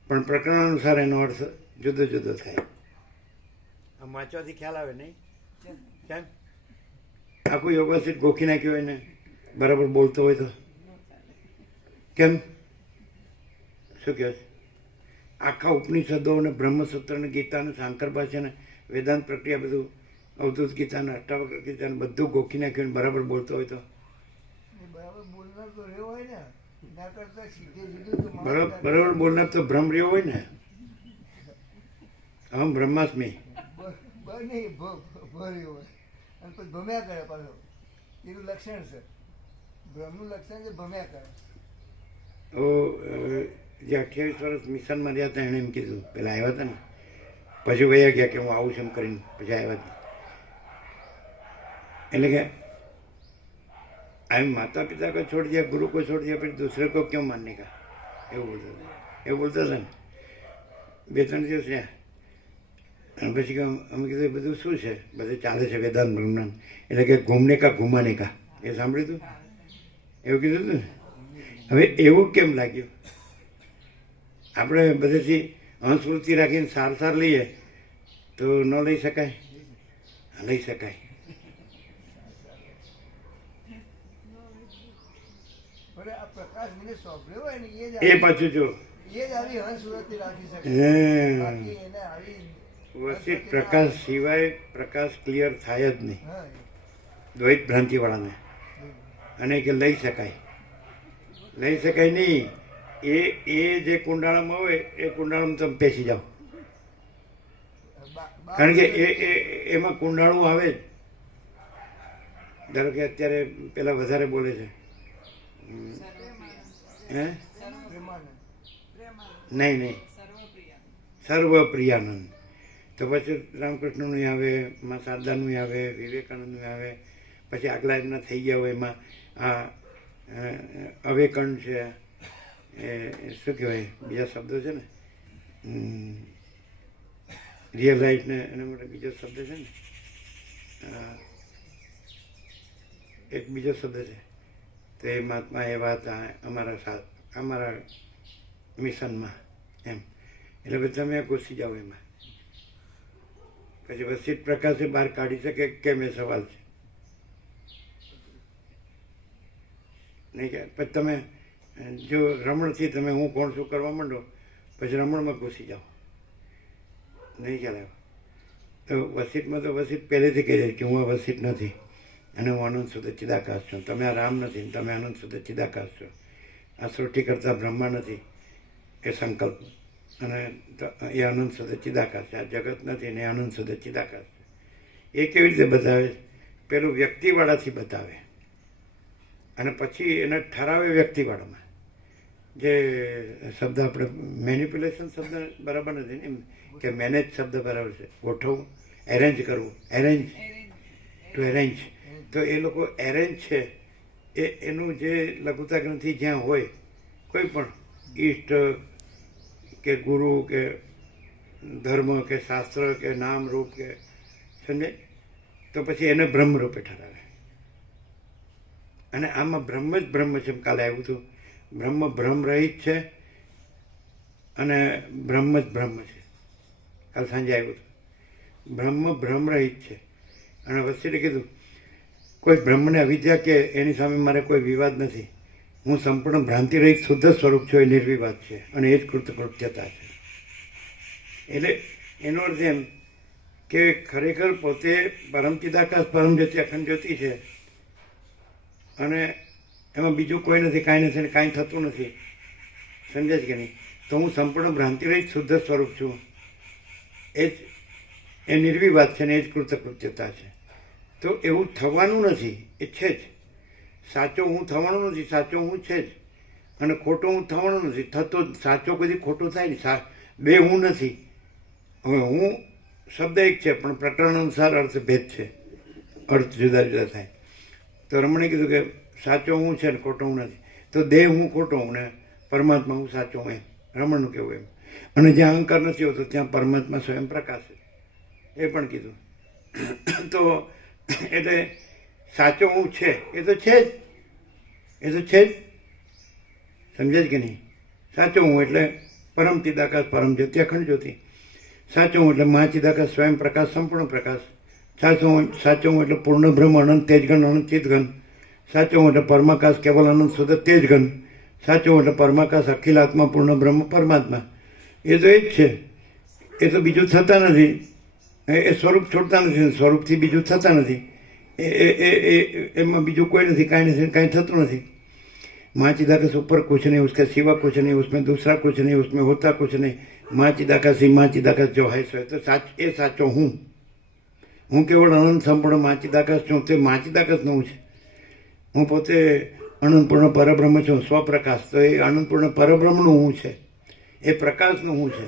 પણ પ્રકરણ અનુસાર એનો અર્થ જુદો જુદો થાય. આમ વાંચવાથી ખ્યાલ આવે નહીં? કેમ? આખું યોગસ્થિત ગોખી નાખ્યું હોય ને બરાબર બોલતો હોય તો કેમ? શું કહે છે? આખા ઉપનિષદો અને બ્રહ્મસૂત્ર ને ગીતા ને શાંકર ભાષા ને વેદાંત પ્રક્રિયા બધું અવધૂત ગીતા ને અષ્ટાવક્ર ગીતા ને બધું ગોખી નાખ્યું ને બરાબર બોલતો હોય તો બરાબર બોલનાર તો રહ્યો હોય ને ના કરતા સીધે સીધું તો બરાબર બોલનાર તો ભ્રમ રહ્યો હોય ને. હમ બ્રહ્માસ્મી. નહીં ભર્યો હોય અને પછી ભમ્યા કરે પાછો. એનું લક્ષણ છે, બ્રહ્મનું લક્ષણ છે ભમ્યા કરે. જે 28 વર્ષ મિશનમાં રહ્યા હતા એણે એમ કીધું, પેલા આવ્યા હતા ને પછી વયા ગયા કે હું આવું છું એમ કરીને પછી આવ્યા હતા. એટલે કે माता पिता को छोड़ दिया, गुरु को छोड़ दिया, फिर दूसरे को क्यों मानने का, એવું બોલતા હતા ને. 2-3 દિવસ રહ્યા અને પછી અમે કીધું બધું શું છે, બધું ચાલે છે વેદાંત બ્રહ્માંડ, એટલે કે ઘૂમને કા ઘુમાને કા, એ સાંભળ્યું હતું? એવું કીધું હતું ને. હવે એવું કેમ લાગ્યું? આપણે બધેથી અંશવૃત્તિ રાખીને સાર લઈએ તો ન લઈ શકાય? લઈ શકાય. એ પાછું જો વસ્તી પ્રકાશ સિવાય પ્રકાશ ક્લિયર થાય જ નહીં દ્વૈત ભ્રાંતિ વાળાને. અને કે લઈ શકાય નહીં. એ જે કુંડાળામાં હોય એ કુંડાળામાં તમે પેસી જાઓ, કારણ કે એમાં કુંડાળું આવે જ. ધારો કે અત્યારે પેલા વધારે બોલે છે નહીં, સર્વ પ્રિયાનંદ. તો પછી રામકૃષ્ણનું આવે, માં શારદાનું આવે, વિવેકાનંદનું આવે, પછી આગલા એમના થઈ ગયા હોય એમાં આ અવેકણ છે, એ શું કહેવાય બીજા શબ્દો છે ને, રિયલાઇઝ ને એના માટે બીજો શબ્દ છે ને, એક બીજો શબ્દ છે. તો એ મહાત્મા એવા હતા અમારા મિશનમાં એમ. એટલે પછી તમે ઘૂસી જાઓ એમાં. પછી વસિત પ્રકાશે બહાર કાઢી શકે કેમ એ સવાલ છે નહીં કે પછી તમે જો રમણથી તમે હું કોણ શું કરવા માંડો પછી રમણમાં ઘૂસી જાઓ નહીં ખ્યાલ આવ્યો. તો વસિતમાં તો વસિત પહેલેથી કહી જાય કે હું આ વસિત નથી અને હું આનંદ શુદ્ધ ચિદાકાશ છું. તમે આ રામ નથી, તમે આનંદ શુદ્ધ ચિદાકાશ છો. આ સૃષ્ટિ કરતા બ્રહ્મા નથી એ સંકલ્પ, અને એ આનંદ શુદ્ધ ચિદાકાશ છે. આ જગત નથી ને આનંદ શુદ્ધ ચિદાકાશ છે. એ કેવી રીતે બતાવે? પેલું વ્યક્તિવાળાથી બતાવે અને પછી એને ઠરાવે વ્યક્તિવાળામાં. જે શબ્દ આપણે મેનિપ્યુલેશન શબ્દ બરાબર નથી ને, એમ કે મેનેજ શબ્દ બરાબર છે, ગોઠવવું, એરેન્જ કરવું, એરેન્જ ટુ એરેન્જ. તો એ લોકો એરેન્જ છે એનું જે લઘુતા ગ્રંથિ જ્યાં હોય, કોઈ પણ ઈષ્ટ કે ગુરુ કે ધર્મ કે શાસ્ત્ર કે નામ રૂપ કે સમજે, તો પછી એને બ્રહ્મ રૂપે ઠરાવે. અને આમાં બ્રહ્મ જ બ્રહ્મ છે. કાલે આવ્યું હતું, બ્રહ્મ ભ્રમ રહિત છે અને બ્રહ્મ જ બ્રહ્મ છે. કાલ સાંજે આવ્યું હતું, બ્રહ્મ ભ્રમ રહિત છે. અને વચ્ચે કીધું કોઈ બ્રહ્મને અવિદ્યા કે એની સામે મારે કોઈ વિવાદ નથી. હું સંપૂર્ણ ભ્રાંતિ રહિત શુદ્ધ સ્વરૂપ છું, એ નિર્વિવાદ છે અને એ જ કૃતકૃત્યતા છે. એટલે એનો અર્થ એમ કે ખરેખર પોતે પરમ ચિદાકાશ પરમ જ્યોતિ અખંડ જ્યોતિ છે અને એમાં બીજું કોઈ નથી, કાંઈ નથી, કાંઈ થતું નથી. સમજે છે કે નહીં? તો હું સંપૂર્ણ ભ્રાંતિ રહિત શુદ્ધ સ્વરૂપ છું, એ જ એ નિર્વિવાદ છે ને એ જ કૃતકૃત્યતા છે. તો એવું થવાનું નથી, એ છે જ. સાચો હું થવાનો નથી, સાચો હું છે જ. અને ખોટો હું થવાનો નથી, થતો સાચો કદી ખોટો થાય નહીં. બે હું નથી. હવે હું શબ્દ એક છે પણ પ્રકરણ અનુસાર અર્થ ભેદ છે, અર્થ જુદા જુદા થાય. તો રમણે કીધું કે સાચો હું છે ને ખોટો હું નથી. તો દેહ હું ખોટો હું ને પરમાત્મા હું સાચો હું, એમ રમણનું કહેવું એમ. અને જ્યાં અહંકાર નથી હોતો ત્યાં પરમાત્મા સ્વયં પ્રકાશ છે, એ પણ કીધું. તો એટલે સાચો હું છે એ તો છે જ, એ તો છે જ. સમજે જ કે નહીં? સાચો હું એટલે પરમ ચિદાકાશ પરમ જ્યોતિ અખંડ જ્યોતિ. સાચો હું એટલે મહાચિદાકાશ સ્વયં પ્રકાશ સંપૂર્ણ પ્રકાશ. સાચો હું એટલે પૂર્ણ બ્રહ્મ અનંત તેજગન અનંત ચિતગન. સાચો હું એટલે પરમાકાશ કેવલ અનંત શુદ્ધ તેજગન. સાચો હું એટલે પરમાકાશ અખિલ આત્મા પૂર્ણ બ્રહ્મ પરમાત્મા. એ તો એ જ છે. એ તો બીજું થતા નથી, એ સ્વરૂપ છોડતા નથી, સ્વરૂપથી બીજું થતા નથી. એમાં બીજું કોઈ નથી, કાંઈ નથી, કાંઈ થતું નથી. माँ चिदाकाश ऊपर कुछ नहीं, उसके सिवा कुछ नहीं, उसमें दूसरा कुछ नहीं, उसमें होता कुछ नहीं. माँ चिदाकाश ही माँ चिदाकाश जो है सो तो એ સાચો હું કેવળ અનંત સંપૂર્ણ માँ चिदाकाश છું. તે માँ चिदाकाशનું છે. હું પોતે અનંતપૂર્ણ પરબ્રહ્મ છું, સ્વપ્રકાશ. તો એ અનંતપૂર્ણ પરબ્રહ્મનું હું છે, એ પ્રકાશનું હું છે,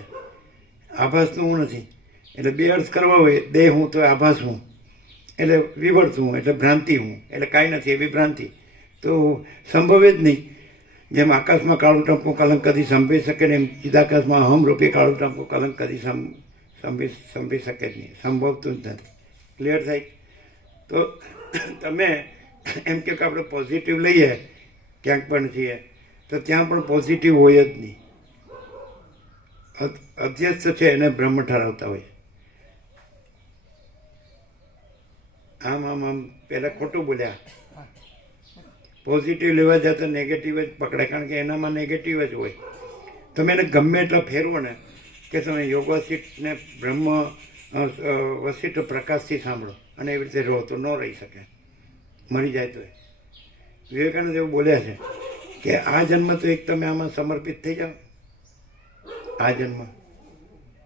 આભાસનું હું નથી. એટલે બે અર્થ કરવા હોય, દેહ હું તો આભાસ હું, એટલે વિવર્ત હું, એટલે ભ્રાંતિ હું, એટલે કાંઈ નથી એવી ભ્રાંતિ. તો સંભવે જ નહીં. જેમ આકાશમાં કાળું ટપકું કલંક કદી સંભવી શકે ને, એમ ચિદાકાશમાં અહમ રૂપી કાળું ટપકું કલંક કદી સંભવી શકે જ નહીં, સંભવતું જ નથી. ક્લિયર થાય? તો તમે એમ કે આપણે પોઝિટિવ લઈએ ક્યાંક પણ છીએ તો ત્યાં પણ પોઝિટિવ હોય જ નહીં. અધ્યસ્થ છે એને બ્રહ્મ ઠરાવતા હોય. આમ પહેલાં ખોટું બોલ્યા. પોઝિટિવ લેવા જાય તો નેગેટિવ જ પકડાય, કારણ કે એનામાં નેગેટિવ જ હોય. તમે એને ગમે એટલા ફેરવો ને કે તમે યોગ વસિષ્ઠને બ્રહ્મ વસિષ્ઠ પ્રકાશથી સાંભળો અને એવી રીતે રહો તો ન રહી શકે, મરી જાય તો. વિવેકાનંદ એવું બોલ્યા છે કે આ જન્મ તો એક તમે આમાં સમર્પિત થઈ જાઓ, આ જન્મ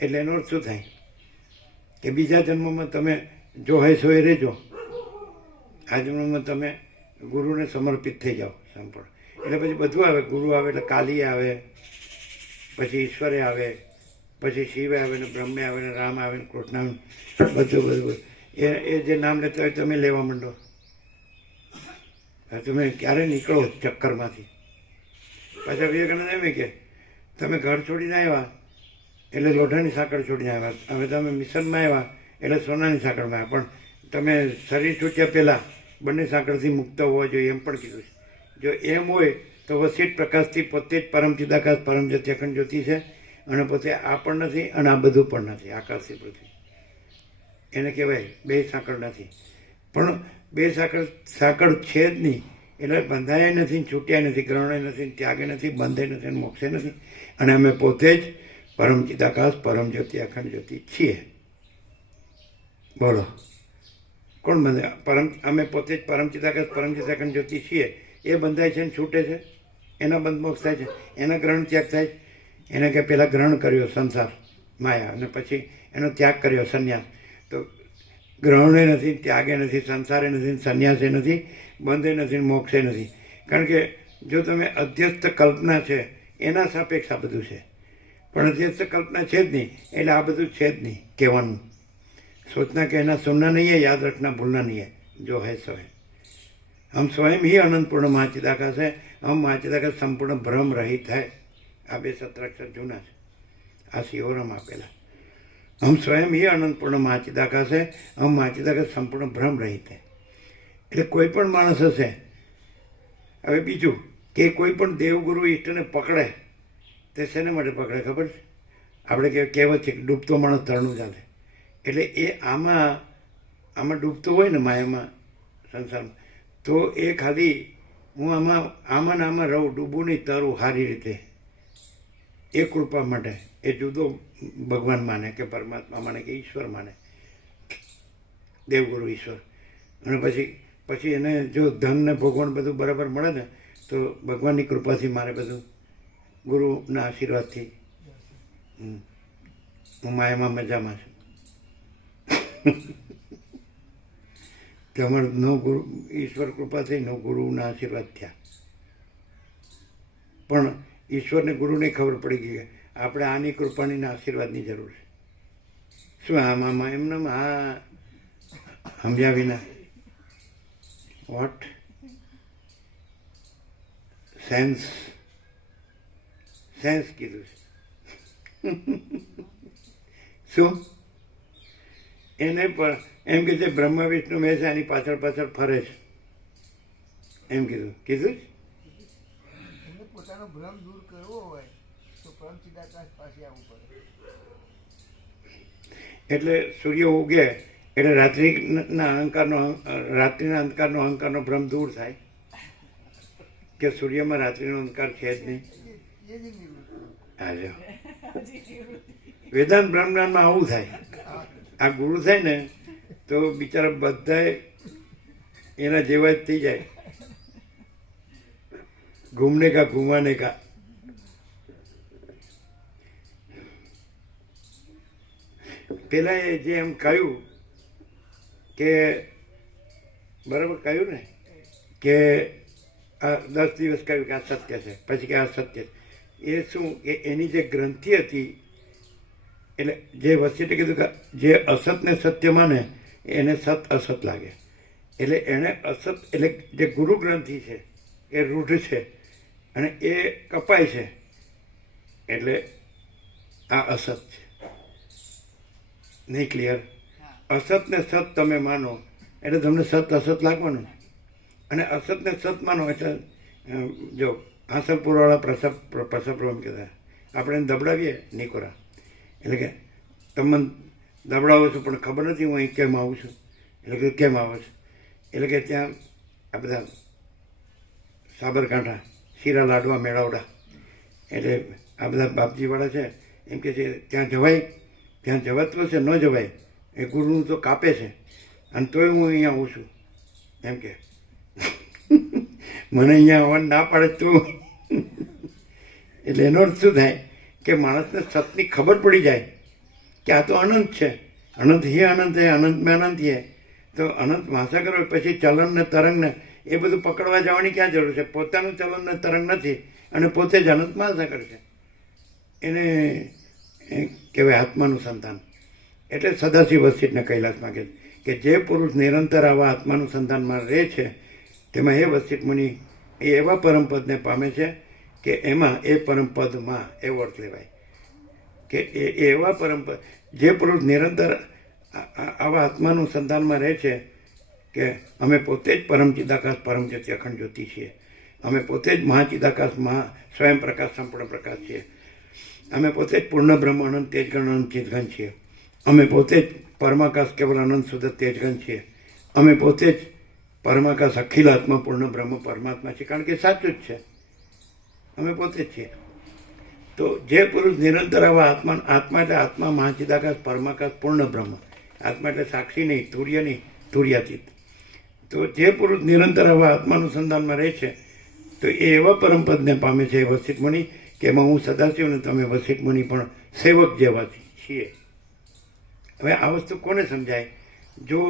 એટલે એનો અર્થ શું થાય કે બીજા જન્મમાં તમે જો હોય સો એ રહેજો, આ જન્મમાં તમે ગુરુને સમર્પિત થઈ જાઓ સંપૂર્ણ. એટલે પછી બધું આવે, ગુરુ આવે એટલે કાલી આવે, પછી ઈશ્વરે આવે, પછી શિવ આવે ને બ્રહ્મ આવે ને રામ આવે ને કૃષ્ણ આવે ને બધું બધું એ જે નામ લેતા હોય તમે લેવા માંડો. તમે ક્યારે નીકળો ચક્કરમાંથી. પાછા વિવેકાનંદ એમ કે તમે ઘર છોડીને આવ્યા એટલે લોઢાની સાંકળ છોડીને આવ્યા, હવે તમે મિશનમાં આવ્યા એટલે સોનાની સાંકળમાં આવ્યા, પણ તમે શરીર છૂટ્યા પહેલાં બંને સાંકળથી મુક્ત હોવા જોઈએ એમ પણ કીધું છે. જો એમ હોય તો વસીઠ પ્રકાશથી પોતે જ પરમ ચિદાકાશ પરમ જ્યોતિ અખંડ જ્યોતિ છે અને પોતે આ પણ નથી અને આ બધું પણ નથી, આકાશથી પૃથ્વી. એને કહેવાય બે સાંકળ નથી, પણ બે સાંકળ છે જ નહીં એટલે બંધાય નથી, છૂટ્યા નથી, ગ્રહણે નથી, ત્યાગે નથી, બંધે નથી, મોક્ષે નથી. અને અમે પોતે જ પરમ ચિદાકાશ પરમ જ્યોતિ અખંડ જ્યોતિ છીએ. બોલો કોણ બંધે? અમે પોતે જ પરમ ચિદાકાશ પરમ જ્યોતિ અખંડ જ્યોતિ છીએ. એ બંધાય છે ને છૂટે છે, એના બંધ મોક્ષ થાય છે, એના ગ્રહણ ત્યાગ થાય છે. એને કે પહેલાં ગ્રહણ કર્યો સંસાર માયા અને પછી એનો ત્યાગ કર્યો સંન્યાસ. તો ગ્રહણે નથી, ત્યાગે નથી, સંસારે નથી, સંન્યાસે નથી, બંધે નથી, મોક્ષે નથી. કારણ કે જો તમે અધ્યસ્થ કલ્પના છે એના સાપેક્ષ આ બધું છે, પણ અધ્યસ્થ કલ્પના છે જ નહીં એટલે આ બધું છે જ નહીં કહેવાનું. सोचना कहना सुनना नहीं है, याद रखना भूलना नहीं है. जो है सो है. हम स्वयं ही अनंत पूर्ण महाचिदाकाश है. हम महाचिदाकाश संपूर्ण भ्रम रहित है. આ 2 સત્રાક્ષર જૂના છે, આ શિવોરમ આપેલા. हम स्वयं ही अनंत पूर्ण महाचिदाकाश है. हम महाचिदाकाश संपूर्ण भ्रम रहित है. એટલે કોઈ પણ માણસ હશે. હવે બીજું કે કોઈ પણ દેવગુરુ ઈષ્ટને પકડે તે શેને માટે પકડે ખબર છે? આપણે કહેવત છે કે ડૂબતો માણસ તરણું ચાલે. એટલે એ આમાં ડૂબતો હોય ને માયામાં, સંસારમાં, તો એ ખાલી હું આમાં ને આમાં રહું, ડૂબું નહીં, તરું સારી રીતે, એ કૃપા માટે એ જુદો ભગવાન માને કે પરમાત્મા માને કે ઈશ્વર માને, દેવગુરુ ઈશ્વર. અને પછી એને જો ધન ને ભગવાન બધું બરાબર મળે ને તો ભગવાનની કૃપાથી મારે બધું ગુરુના આશીર્વાદથી હું માયામાં મજામાં છું. તમારું નો ગુરુ ઈશ્વર કૃપા થઈ, નો ગુરુના આશીર્વાદ થયા. પણ ઈશ્વરને ગુરુને ખબર પડી ગઈ કે આપણે આની કૃપાની આશીર્વાદની જરૂર છે. શું આમાં એમને આ સમજ્યા વિના વોટ સેન્સ કીધું છે. શું એને પણ એમ કે છે બ્રહ્મા વિષ્ણુ મહેશ એની પાછળ ફરે છે એમ કીધું જ. એમને પોતાનો ભ્રમ દૂર કરવો હોય તો પરમ ચિદાકાશ પાસે આવવું પડે. એટલે સૂર્ય ઉગે એટલે રાત્રિના અંધકારનો અહંકારનો ભ્રમ દૂર થાય કે સૂર્યમાં રાત્રિનો અંધકાર છે જ નહીં. એ જ નિવૃત્તિ. હા જો વેદાંત બ્રહ્મજ્ઞાનમાં આવું થાય. આ ગુરુ થાય ને તો બિચારા બધાય એના જેવા જ થઈ જાય. ઘૂમને કા ઘુમાને કા. પેલા એ જે એમ કહ્યું કે બરાબર કહ્યું ને કે આ 10 દિવસ કહ્યું કે આ સત્ય છે, પછી કે આ સત્ય છે. એ શું કે એની જે ગ્રંથિ હતી એટલે જે વસીઠે કીધું કે જે અસતને સત્ય માને એને સત અસત લાગે. એટલે એને અસત એટલે જે ગુરુ ગ્રંથિ છે એ રૂઢ છે અને એ કપાય છે એટલે આ અસત છે. નહીં ક્લિયર? અસતને સત તમે માનો એટલે તમને સત અસત લાગવાનું, અને અસતને સત માનો એટલે જો હાંસલપુરવાળા પ્રસાદ કહેતા આપણે એને દબડાવીએ નિકોરા, એટલે કે તમે દબડાવો છો પણ ખબર નથી હું અહીં કેમ આવું છું. એટલે કે કેમ આવો છો? એટલે કે ત્યાં આ બધા સાબરકાંઠા શીરા લાડવા મેળાવડા, એટલે આ બધા બાપજીવાળા છે એમ કે છે ત્યાં જવાય, ત્યાં જવાતું હશે ન જવાય, એ ગુરુનું તો કાપે છે અને તોય હું અહીંયા આવું છું એમ કે મને અહીંયા આવવાનું ના પાડે તો. એટલે એનો અર્થ શું થાય કે માણસને સતની ખબર પડી જાય કે આ તો અનંત છે, અનંત હે અનંત હે, અનંતમાં અનંત હે. તો અનંત મહાસાગર હોય પછી ચલનને તરંગને એ બધું પકડવા જવાની ક્યાં જરૂર છે? પોતાનું ચલન ને તરંગ નથી અને પોતે જ અનંત મહાસાગર છે. એને કહેવાય આત્માનું સંતાન. એટલે સદાશિવ વસિષ્ઠને કૈલાસમાં કે જે પુરુષ નિરંતર આવા આત્માનું સંતાનમાં રહે છે તેમાં એ વસિષ્ઠ મુનિ એ એવા પરમપદને પામે છે કે એમાં એ પરમપદમાં એવો અર્થ લેવાય કે એ એવા પરમપદ જે પુરુષ નિરંતર આવા આત્માનું સંતાનમાં રહે છે કે અમે પોતે જ પરમ ચિદાકાશ પરમ જ્યોતિ અખંડ જ્યોતિ છીએ, અમે પોતે જ મહાચિદાકાશ મહા સ્વયં પ્રકાશ સંપૂર્ણ પ્રકાશ છીએ, અમે પોતે જ પૂર્ણ બ્રહ્મ અનંત તેજગણ અનંત ચિદગણ છીએ, અમે પોતે જ પરમાકાશ કેવલ અનંત શુદ્ધ તેજગણ છીએ, અમે પોતે જ પરમાકાશ અખિલ આત્મા પૂર્ણ બ્રહ્મ પરમાત્મા છીએ. કારણ કે સાચું જ છે, અમે પોતે જ છીએ. તો જે પુરુષ નિરંતર આવા આત્મા એટલે આત્મા મહાચિદાકાશ પરમાકાશ પૂર્ણ બ્રહ્મ, આત્મા એટલે સાક્ષી નહીં, તુર્ય નહીં, તુર્યાતીત. તો જે પુરુષ નિરંતર આવા આત્માનુસંધાનમાં રહે છે તો એ એવા પરમપદને પામે છે વસિષ્ઠ મુનિ કે એમાં હું સદાશિવ ને તમે વસિષ્ઠ મુનિ પણ સેવક જેવા છીએ. હવે આ વસ્તુ કોને સમજાય? જો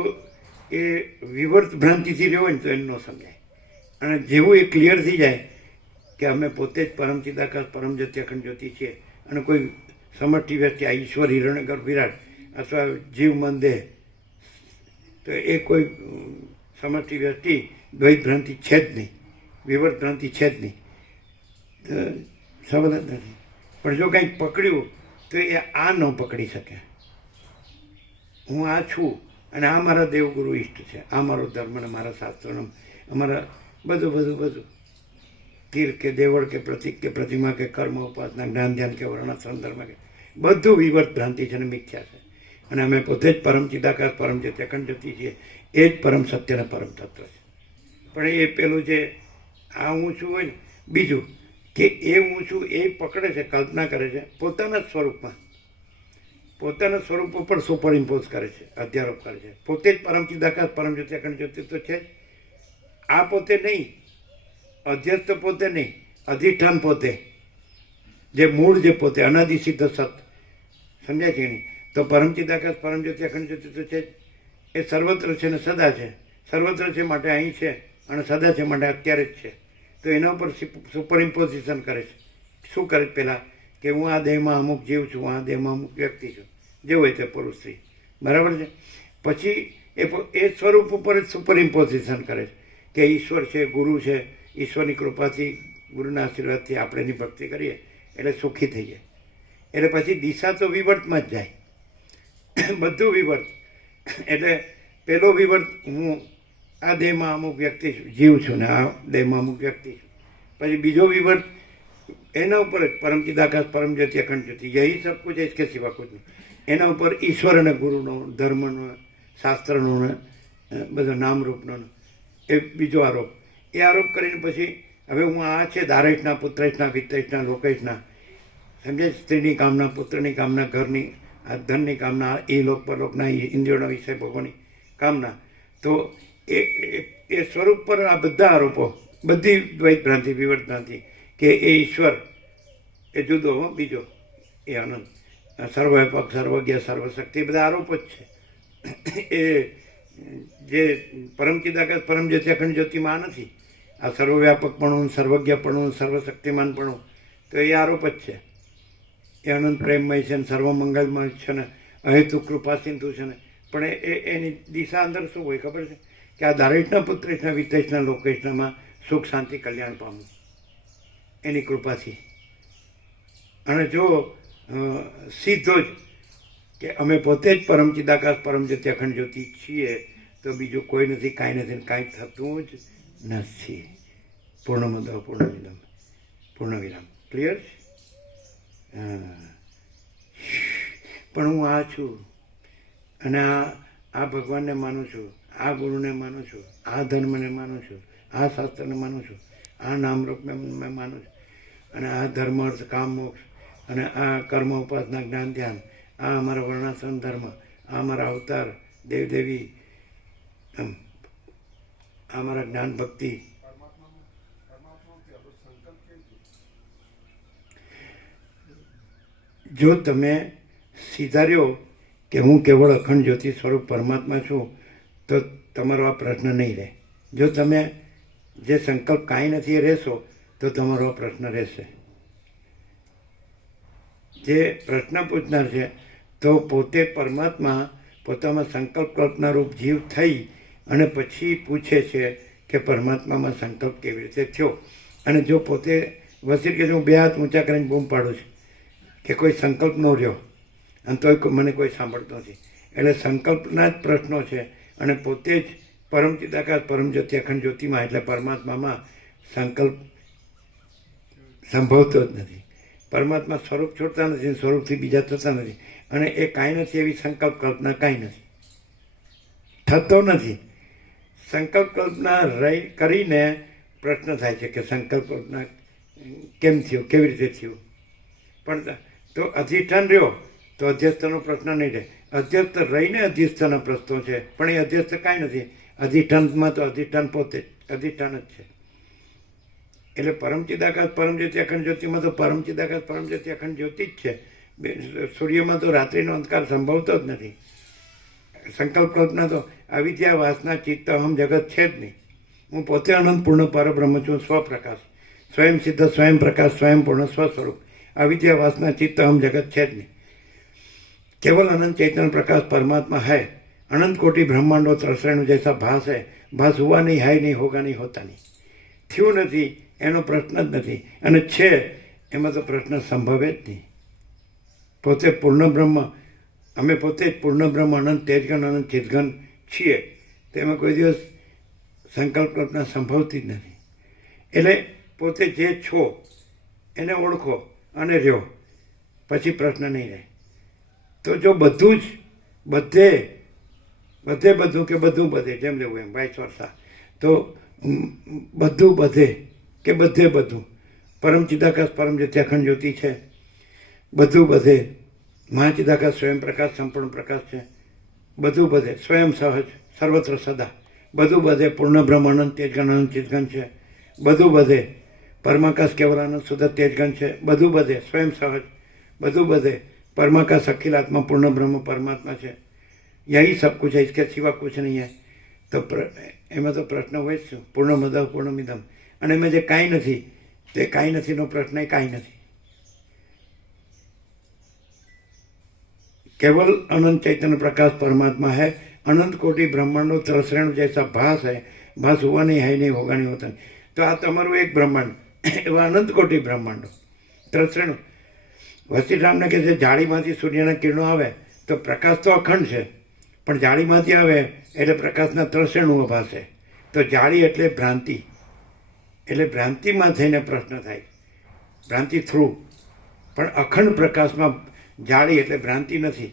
એ વિવર્ત ભ્રાંતિથી રહ્યો હોય ને તો એને ન સમજાય. અને જેવું એ ક્લિયર થઈ જાય કે અમે પોતે જ પરમ ચિદાકાશ પરમ જ્યોતિ અખંડ જ્યોતિ છીએ અને કોઈ સમષ્ટિ વ્યક્તિ આ ઈશ્વર હિરણ્યગર્ભ વિરાટ અથવા જીવ મન દેહ, તો એ કોઈ સમષ્ટિ વ્યક્તિ દ્વૈત ભ્રાંતિ છે જ નહીં, વિવર્ત ભ્રાંતિ છે જ નહીં, સંબંધ જ નથી. પણ જો કંઈક પકડ્યું તો એ આ ન પકડી શકે. હું આ છું અને આ મારા દેવગુરુ ઈષ્ટ છે, આ મારો ધર્મ ને મારા શાસ્ત્રોનો અમારા બધું તીર કે દેવળ કે પ્રતિક કે પ્રતિમા કે કર્મ ઉપાસના જ્ઞાન ધ્યાન કે વર્ણ સંદર્ભ કે બધું વિવર્ત ભ્રાંતિ છે અને મિથ્યા છે. અને અમે પોતે જ પરમ ચિદાકાશ પરમ જ્યોતિ અખંડ જ્યોતિ છીએ, એ જ પરમ સત્ય અને પરમ તત્વ છે. પણ એ પેલું જે આ હું છું હોય ને, બીજું કે એ હું છું એ પકડે છે, કલ્પના કરે છે પોતાના સ્વરૂપમાં, પોતાના સ્વરૂપ ઉપર સુપર ઇમ્પોઝ કરે છે, અધ્યારોપ કરે છે. પોતે જ પરમ ચિદાકાશ પરમ જ્યોતિ અખંડ જ્યોતિ તો છે જ. આ પોતે નહીં, અધ્યસ્થ પોતે નહીં, અધિષ્ઠાન પોતે, જે મૂળ જે પોતે અનાદિ સિદ્ધ સત, સમજાય છે નહીં? તો પરમ ચિદાકાશ પરમ જ્યોતિ અખંડ જ્યોતિ તો છે જ. એ સર્વત્ર છે ને સદા છે. સર્વત્ર છે માટે અહીં છે અને સદા છે માટે અત્યારે જ છે. તો એના ઉપર સુપર ઇમ્પોઝિશન કરે છે. શું કરે છે? પહેલાં કે હું આ દેહમાં અમુક જીવ છું, આ દેહમાં અમુક વ્યક્તિ છું, જે હોય તે પુરુષ સ્ત્રી, બરાબર છે. પછી એ સ્વરૂપ ઉપર જ સુપર ઇમ્પોઝિશન કરે છે કે ઈશ્વર છે, ગુરુ છે, ઈશ્વરની કૃપાથી ગુરુના આશીર્વાદથી આપણે એની ભક્તિ કરીએ એટલે સુખી થઈએ. એટલે પછી દિશા તો વિવર્તમાં જ જાય, બધું વિવર્ત. એટલે પેલો વિવર્ત હું આ દેહમાં અમુક વ્યક્તિ છું, જીવ છું ને આ દેહમાં અમુક વ્યક્તિ છું. પછી બીજો વિવર્ત એના ઉપર જ પરમ ચિદાકાશ પરમ જ્યોતિ અખંડ જ્યોતિ યહી સબ કુછ इसके सिवा कुछ नहीं. એના ઉપર ઈશ્વર અને ગુરુનો, ધર્મનો, શાસ્ત્રનો ને બધો નામરૂપનો એ બીજો આરોપ. એ આરોપ કરીને પછી હવે હું આ છે દારેશના, પુત્રેશના, વિત્તેશના, લોકેશના, સમજે? સ્ત્રીની કામના, પુત્રની કામના, ઘરની આ ધનની કામના, એ લોક પરલોકના ઇન્દ્રિયોના વિષય ભોગવવાની કામના. તો એ સ્વરૂપ પર આ બધા આરોપો, બધી દ્વૈત ભ્રાંતિ, વિવર્ત ભ્રાંતિ કે એ ઈશ્વર એ જુદો, બીજો એ અનંત, સર્વવ્યાપક, સર્વજ્ઞ, સર્વશક્તિ, બધા આરોપો જ છે. એ જે પરમ ચિદાકાશ પરમ જ્યોતિ અખંડ જ્યોતિમાં નથી. આ સર્વવ્યાપકપણું, સર્વજ્ઞપણું, સર્વશક્તિમાનપણું તો એ આરોપ જ છે. એ અનંત પ્રેમમય છે ને સર્વમંગલમય છે ને અહેતુ કૃપા સિંધુ છે ને. પણ એની દિશા અંદર શું હોય ખબર છે? કે આ દારેશના, પુત્રેશના, વિત્તેશના, લોકેશનામાં સુખ શાંતિ કલ્યાણ પામવું એની કૃપાથી. અને જો સીધો જ કે અમે પોતે જ પરમ ચિદાકાશ પરમ જ્યોતિ અખંડ જ્યોતિ છીએ, તો બીજું કોઈ નથી, કાંઈ નથી, કાંઈ થતું જ નથી. પૂર્ણમદ પૂર્ણમિદમ પૂર્ણવિરામ. ક્લિયર છે? પણ હું આ છું અને આ ભગવાનને માનું છું, આ ગુરુને માનું છું, આ ધર્મને માનું છું, આ શાસ્ત્રને માનું છું, આ નામરૂપને મેં માનું છું, અને આ ધર્મ અર્થ કામ મોક્ષ અને આ કર્મ ઉપાસના જ્ઞાન ધ્યાન, આ અમારા વર્ણાશ્રમ ધર્મ, આ અમારા અવતાર દેવદેવી, આ અમારા જ્ઞાન ભક્તિ. જો તમે સીધા રહ્યો કે હું કેવળ અખંડ જ્યોતિ સ્વરૂપ પરમાત્મા છું તો તમારો આ પ્રશ્ન નહીં રહે. જો તમે જે સંકલ્પ કાંઈ નથી એ રહેશો તો તમારો આ પ્રશ્ન રહેશે. જે પ્રશ્ન પૂછનાર છે તો પોતે પરમાત્મા પોતામાં સંકલ્પ કલ્પના રૂપ જીવ થઈ અને પછી પૂછે છે કે પરમાત્મામાં સંકલ્પ કેવી રીતે થયો. અને જો પોતે વસીર કે હું બે હાથ ઊંચા કરીને બૂમ પાડું છું કે કોઈ સંકલ્પ ન રહ્યો અને તોય મને કોઈ સાંભળતો નથી, એટલે સંકલ્પના જ પ્રશ્નો છે. અને પોતે જ પરમ ચિદાકાશ પરમ જ્યોતિ અખંડ જ્યોતિમાં એટલે પરમાત્મામાં સંકલ્પ સંભવતો જ નથી. પરમાત્મા સ્વરૂપ છોડતા નથી, સ્વરૂપથી બીજા થતા નથી, અને એ કાંઈ નથી એવી સંકલ્પ કલ્પના કાંઈ નથી, થતો નથી. સંકલ્પ કલ્પના રહી કરીને પ્રશ્ન થાય છે કે સંકલ્પ કલ્પના કેમ થયું, કેવી રીતે થયું. પણ તો અધિષ્ઠાન રહ્યો તો અધ્યસ્થનો પ્રશ્ન નહીં રહે. અધ્યસ્થ રહીને અધ્યસ્થના પ્રશ્નો છે, પણ એ અધ્યસ્થ કાંઈ નથી. અધિષ્ઠાનમાં તો અધિષ્ઠાન પોતે અધિષ્ઠાન જ છે. એટલે પરમ ચિદાકાશ પરમ જ્યોતિ અખંડ જ્યોતિમાં તો પરમ ચિદાકાશ પરમ જ્યોતિ અખંડ જ્યોતિ જ છે. સૂર્યમાં તો રાત્રિનો અંધકાર સંભવતો જ નથી. સંકલ્પ કલ્પના તો અવિદ્યા વાસના ચિત્ત અહમ જગત છે જ નહીં. હું પોતે અનંત પૂર્ણ પરબ્રહ્મ છું, સ્વપ્રકાશ, સ્વયં સિદ્ધ, સ્વયં પ્રકાશ, સ્વયં પૂર્ણ સ્વસ્વરૂપ. અવિદ્યા વાસના ચિત્ત અહમ જગત છે જ નહીં. केवल अनंत चैतन्य प्रकाश परमात्मा है. अनंत कोटि ब्रह्मांडो तरसरेणु जैसा भास है. भास हुआ नहीं, है नहीं, होगा नहीं, होता नहीं. થયું નથી એનો પ્રશ્ન જ નથી, અને છે એમાં તો પ્રશ્ન સંભવે જ નહીં. પોતે પૂર્ણ બ્રહ્મ, અમે પોતે જ પૂર્ણ બ્રહ્મ અનંત તેજગન અનંત ચિદગન છીએ, તેમાં કોઈ દિવસ સંકલ્પ કલ્પના સંભવતી જ નથી. એટલે પોતે જે છો એને ઓળખો અને રહ્યો, પછી પ્રશ્ન નહીં રહે. તો જો બધું જ બધું કે બધું બધે જેમ લેવું એમ વાઇસ વર્ષા, તો બધું બધે કે બધું પરમ ચિદાકાશ પરમ જ્યોતિ અખંડ જ્યોતિ છે. બધું બધે મહાચિદાકાશ સ્વયં પ્રકાશ સંપૂર્ણ પ્રકાશ છે. બધું બધે સ્વયં સહજ સર્વત્ર સદા. બધું બધે પૂર્ણ બ્રહ્મ અનંત તેજગન અનંત ચિદગન છે. બધું બધે પરમાકાશ કેવલ આનંદ શુદ્ધ તેજગન છે. બધું બધે સ્વયં સહજ. બધું બધે परमाकाश अखिल आत्मा पूर्ण ब्रह्म परमात्मा है. यही सब कुछ है, इसके सिवा कुछ नहीं है. तो एम तो प्रश्न हो पूर्ण मद पूर्णमिदम, અને એમાં જે કાંઈ નથી તે કાંઈ નથીનો પ્રશ્ન કાંઈ નથી. केवल अनंत चैतन्य प्रकाश परमात्मा है. अनंत कोटि ब्रह्मांडो तरसरेणु जैसा भास है. भास हुआ नहीं, है नहीं, होगा नहीं, होता नहीं. तो आ तमाરું એક બ્રહ્માંડ, એવા અનંત કોટિ બ્રહ્માંડો तरसरेणु. વશિષ્ઠરામને કહે છે જાળીમાંથી સૂર્યના કિરણો આવે તો પ્રકાશ તો અખંડ છે, પણ જાળીમાંથી આવે એટલે પ્રકાશના ત્રસેણુઓ ભાસે. તો જાળી એટલે ભ્રાંતિ, એટલે ભ્રાંતિમાં થઈને પ્રશ્ન થાય, ભ્રાંતિ થ્રુ. પણ અખંડ પ્રકાશમાં જાળી એટલે ભ્રાંતિ નથી,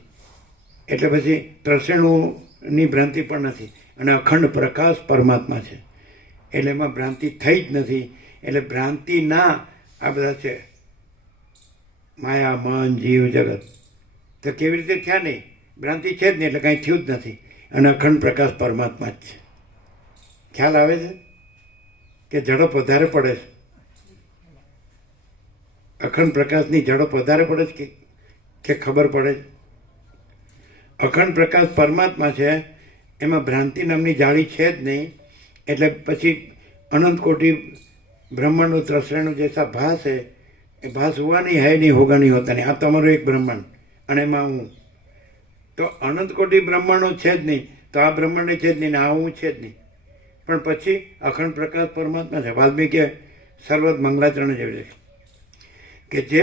એટલે પછી ત્રસેણુની ભ્રાંતિ પણ નથી, અને અખંડ પ્રકાશ પરમાત્મા છે, એટલે એમાં ભ્રાંતિ થઈ જ નથી. એટલે ભ્રાંતિના આ બધા છે માયા મન જીવ જગત, તો કેવી રીતે થયા નહીં? ભ્રાંતિ છે જ નહીં, એટલે કાંઈ થયું જ નથી. અને અખંડ પ્રકાશ પરમાત્મા જ છે. ખ્યાલ આવે છે કે ઝડપ વધારે પડે છે? અખંડ પ્રકાશની ઝડપ વધારે પડે છે કે ખબર પડે છે? અખંડ પ્રકાશ પરમાત્મા છે, એમાં ભ્રાંતિ નામની જાળી છે જ નહીં. એટલે પછી અનંત કોટી બ્રહ્માંડો ત્રસરેણુ જૈસા ભાસ है. એ ભાસ હુआ नहीं, है नहीं, होगा नहीं, होता नहीं. આ તમારું એક બ્રહ્માંડ અને એમાં હું. તો અનંત કોટી બ્રહ્માંડો છે જ નહીં, તો આ બ્રહ્માંડ છે જ નહીં ને આ હું છે જ નહીં. પણ પછી અખંડ પ્રકાશ પરમાત્મા છે. વાલ્મીકે સર્વત મંગલાચરણ જેવી છે કે જે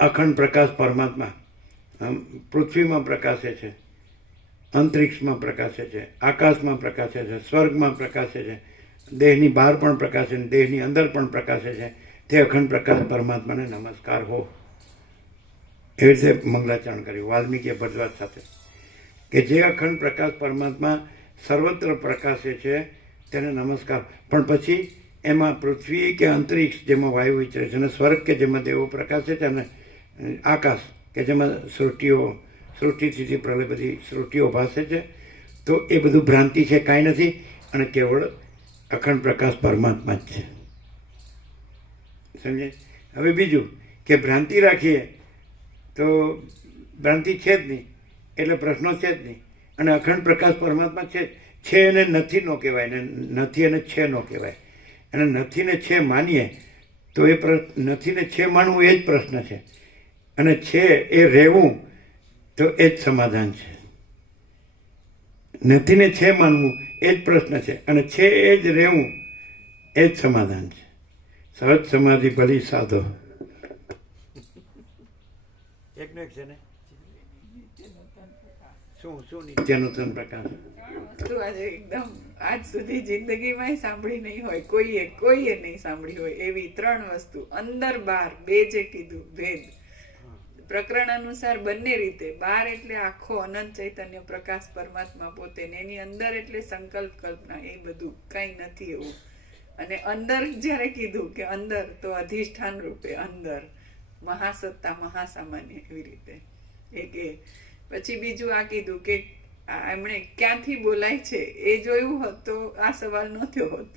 અખંડ પ્રકાશ પરમાત્મા પૃથ્વીમાં પ્રકાશે છે, અંતરિક્ષમાં પ્રકાશે છે, આકાશમાં પ્રકાશે છે, સ્વર્ગમાં પ્રકાશે છે, દેહની બહાર પણ પ્રકાશે છે, દેહની અંદર પણ પ્રકાશે છે. તે અખંડ પ્રકાશ પરમાત્માને નમસ્કાર હો. એવી રીતે મંગલાચરણ કર્યું વાલ્મીકીએ ભરદ્વાજ સાથે, કે જે અખંડ પ્રકાશ પરમાત્મા સર્વત્ર પ્રકાશે છે તેને નમસ્કાર. પણ પછી એમાં પૃથ્વી કે અંતરિક્ષ જેમાં વાયુ વિચરે છે, અને સ્વર્ગ કે જેમાં દેવો પ્રકાશે છે, અને આકાશ કે જેમાં સૃષ્ટિથી પ્રલય બધી સૃષ્ટિઓ ભાસે છે. તો એ બધું ભ્રાંતિ છે, કાંઈ નથી, અને કેવળ અખંડ પ્રકાશ પરમાત્મા જ છે. સમજે? હવે બીજું કે ભ્રાંતિ રાખીએ તો ભ્રાંતિ છે જ નહીં, એટલે પ્રશ્નો છે જ નહીં. અને અખંડ પ્રકાશ પરમાત્મા છે એને નથી નો કહેવાય, ને નથી એને છે નો કહેવાય. અને નથી ને છે માનીએ તો એ નથીને છે માનવું એ જ પ્રશ્ન છે. અને છે એ રહેવું, તો એ જ સમાધાન છે. નથી ને છે માનવું એ જ પ્રશ્ન છે, અને છે એ જ રહેવું એ જ સમાધાન છે. સહજ સમાધિ ભલી સાધો. એકનો એક છે ને શું નિત્યનૂતન પ્રકાશ. વસ્તુ આજે એકદમ આજ સુધી જિંદગીમાં સાંભળી નહીં હોય, કોઈએ નહીં સાંભળી હોય એવી 3 વસ્તુ, અંદર બહાર, બે જે કીધું ભેદ, પ્રકરણ અનુસાર બંને રીતે. બહાર એટલે આખો અનંત ચૈતન્ય પ્રકાશ પરમાત્મા પોતે, ને એની અંદર એટલે સંકલ્પ કલ્પના, એ બધું કઈ નથી એવું. અને અંદર જ્યારે કીધું કે અંદર, તો અધિષ્ઠાન રૂપે અંદર, મહાસત્તા મહાસામાન્ય, એવી રીતે એક એ. પછી બીજું આ કીધું કે એમણે ક્યાંથી બોલાય છે એ જોયું હોત તો આ સવાલ ન થયો હોત.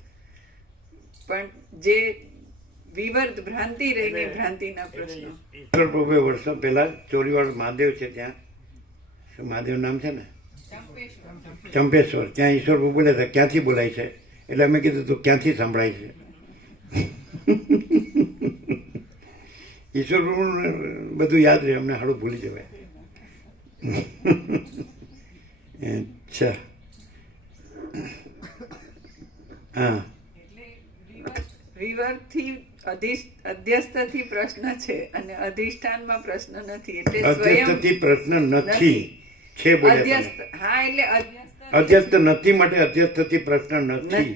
પણ જે વિવર્ત ભ્રાંતિ રહીને ભ્રાંતિના પ્રશ્નો. ઈશ્વર પ્રભુએ વર્ષો પહેલા ચોરીવાળો મહાદેવ છે ત્યાં, શું મહાદેવ નામ છે ને, ચંપેશ્વર, ત્યાં ઈશ્વર પ્રભુ બોલ્યા હતા ક્યાંથી બોલાય છે, એટલે અમે કીધું તું ક્યાંથી સંભળાય છે. ઈશ્વર પ્રભુ બધું યાદ રહે, અમને હાડું ભૂલી જવાય. અચ્છા, હા. વિવર્તથી અધ્યસ્થથી પ્રશ્ન છે અને અધિષ્ઠાનમાં પ્રશ્ન નથી. એટલે અધ્યસ્થથી પ્રશ્ન નથી, છે બોલ્યા અધ્યસ્થ. હા, એટલે અધ્યસ્થ નથી માટે અધ્યસ્થથી પ્રશ્ન નથી.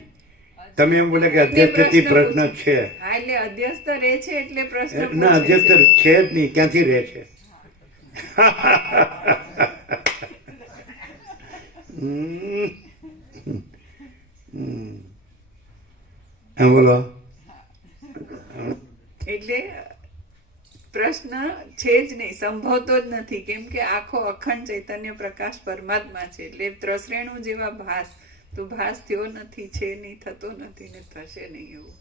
તમે એમ બોલે કે અધ્યસ્થથી પ્રશ્ન છે. હા, એટલે અધ્યસ્થ રહે છે એટલે પ્રશ્ન ના, અધ્યસ્થ છે જ નહીં, ક્યાંથી રહે છે. બોલો. એટલે પ્રશ્ન છે જ નહીં, સંભવતો જ નથી, કેમ કે આખો અખંડ ચૈતન્ય પ્રકાશ પરમાત્મા છે. એટલે ત્રસરેણુ જેવા ભાસ, તો ભાસ થયો નથી, છે નહીં, થતો નથી ને થશે નહીં એવું.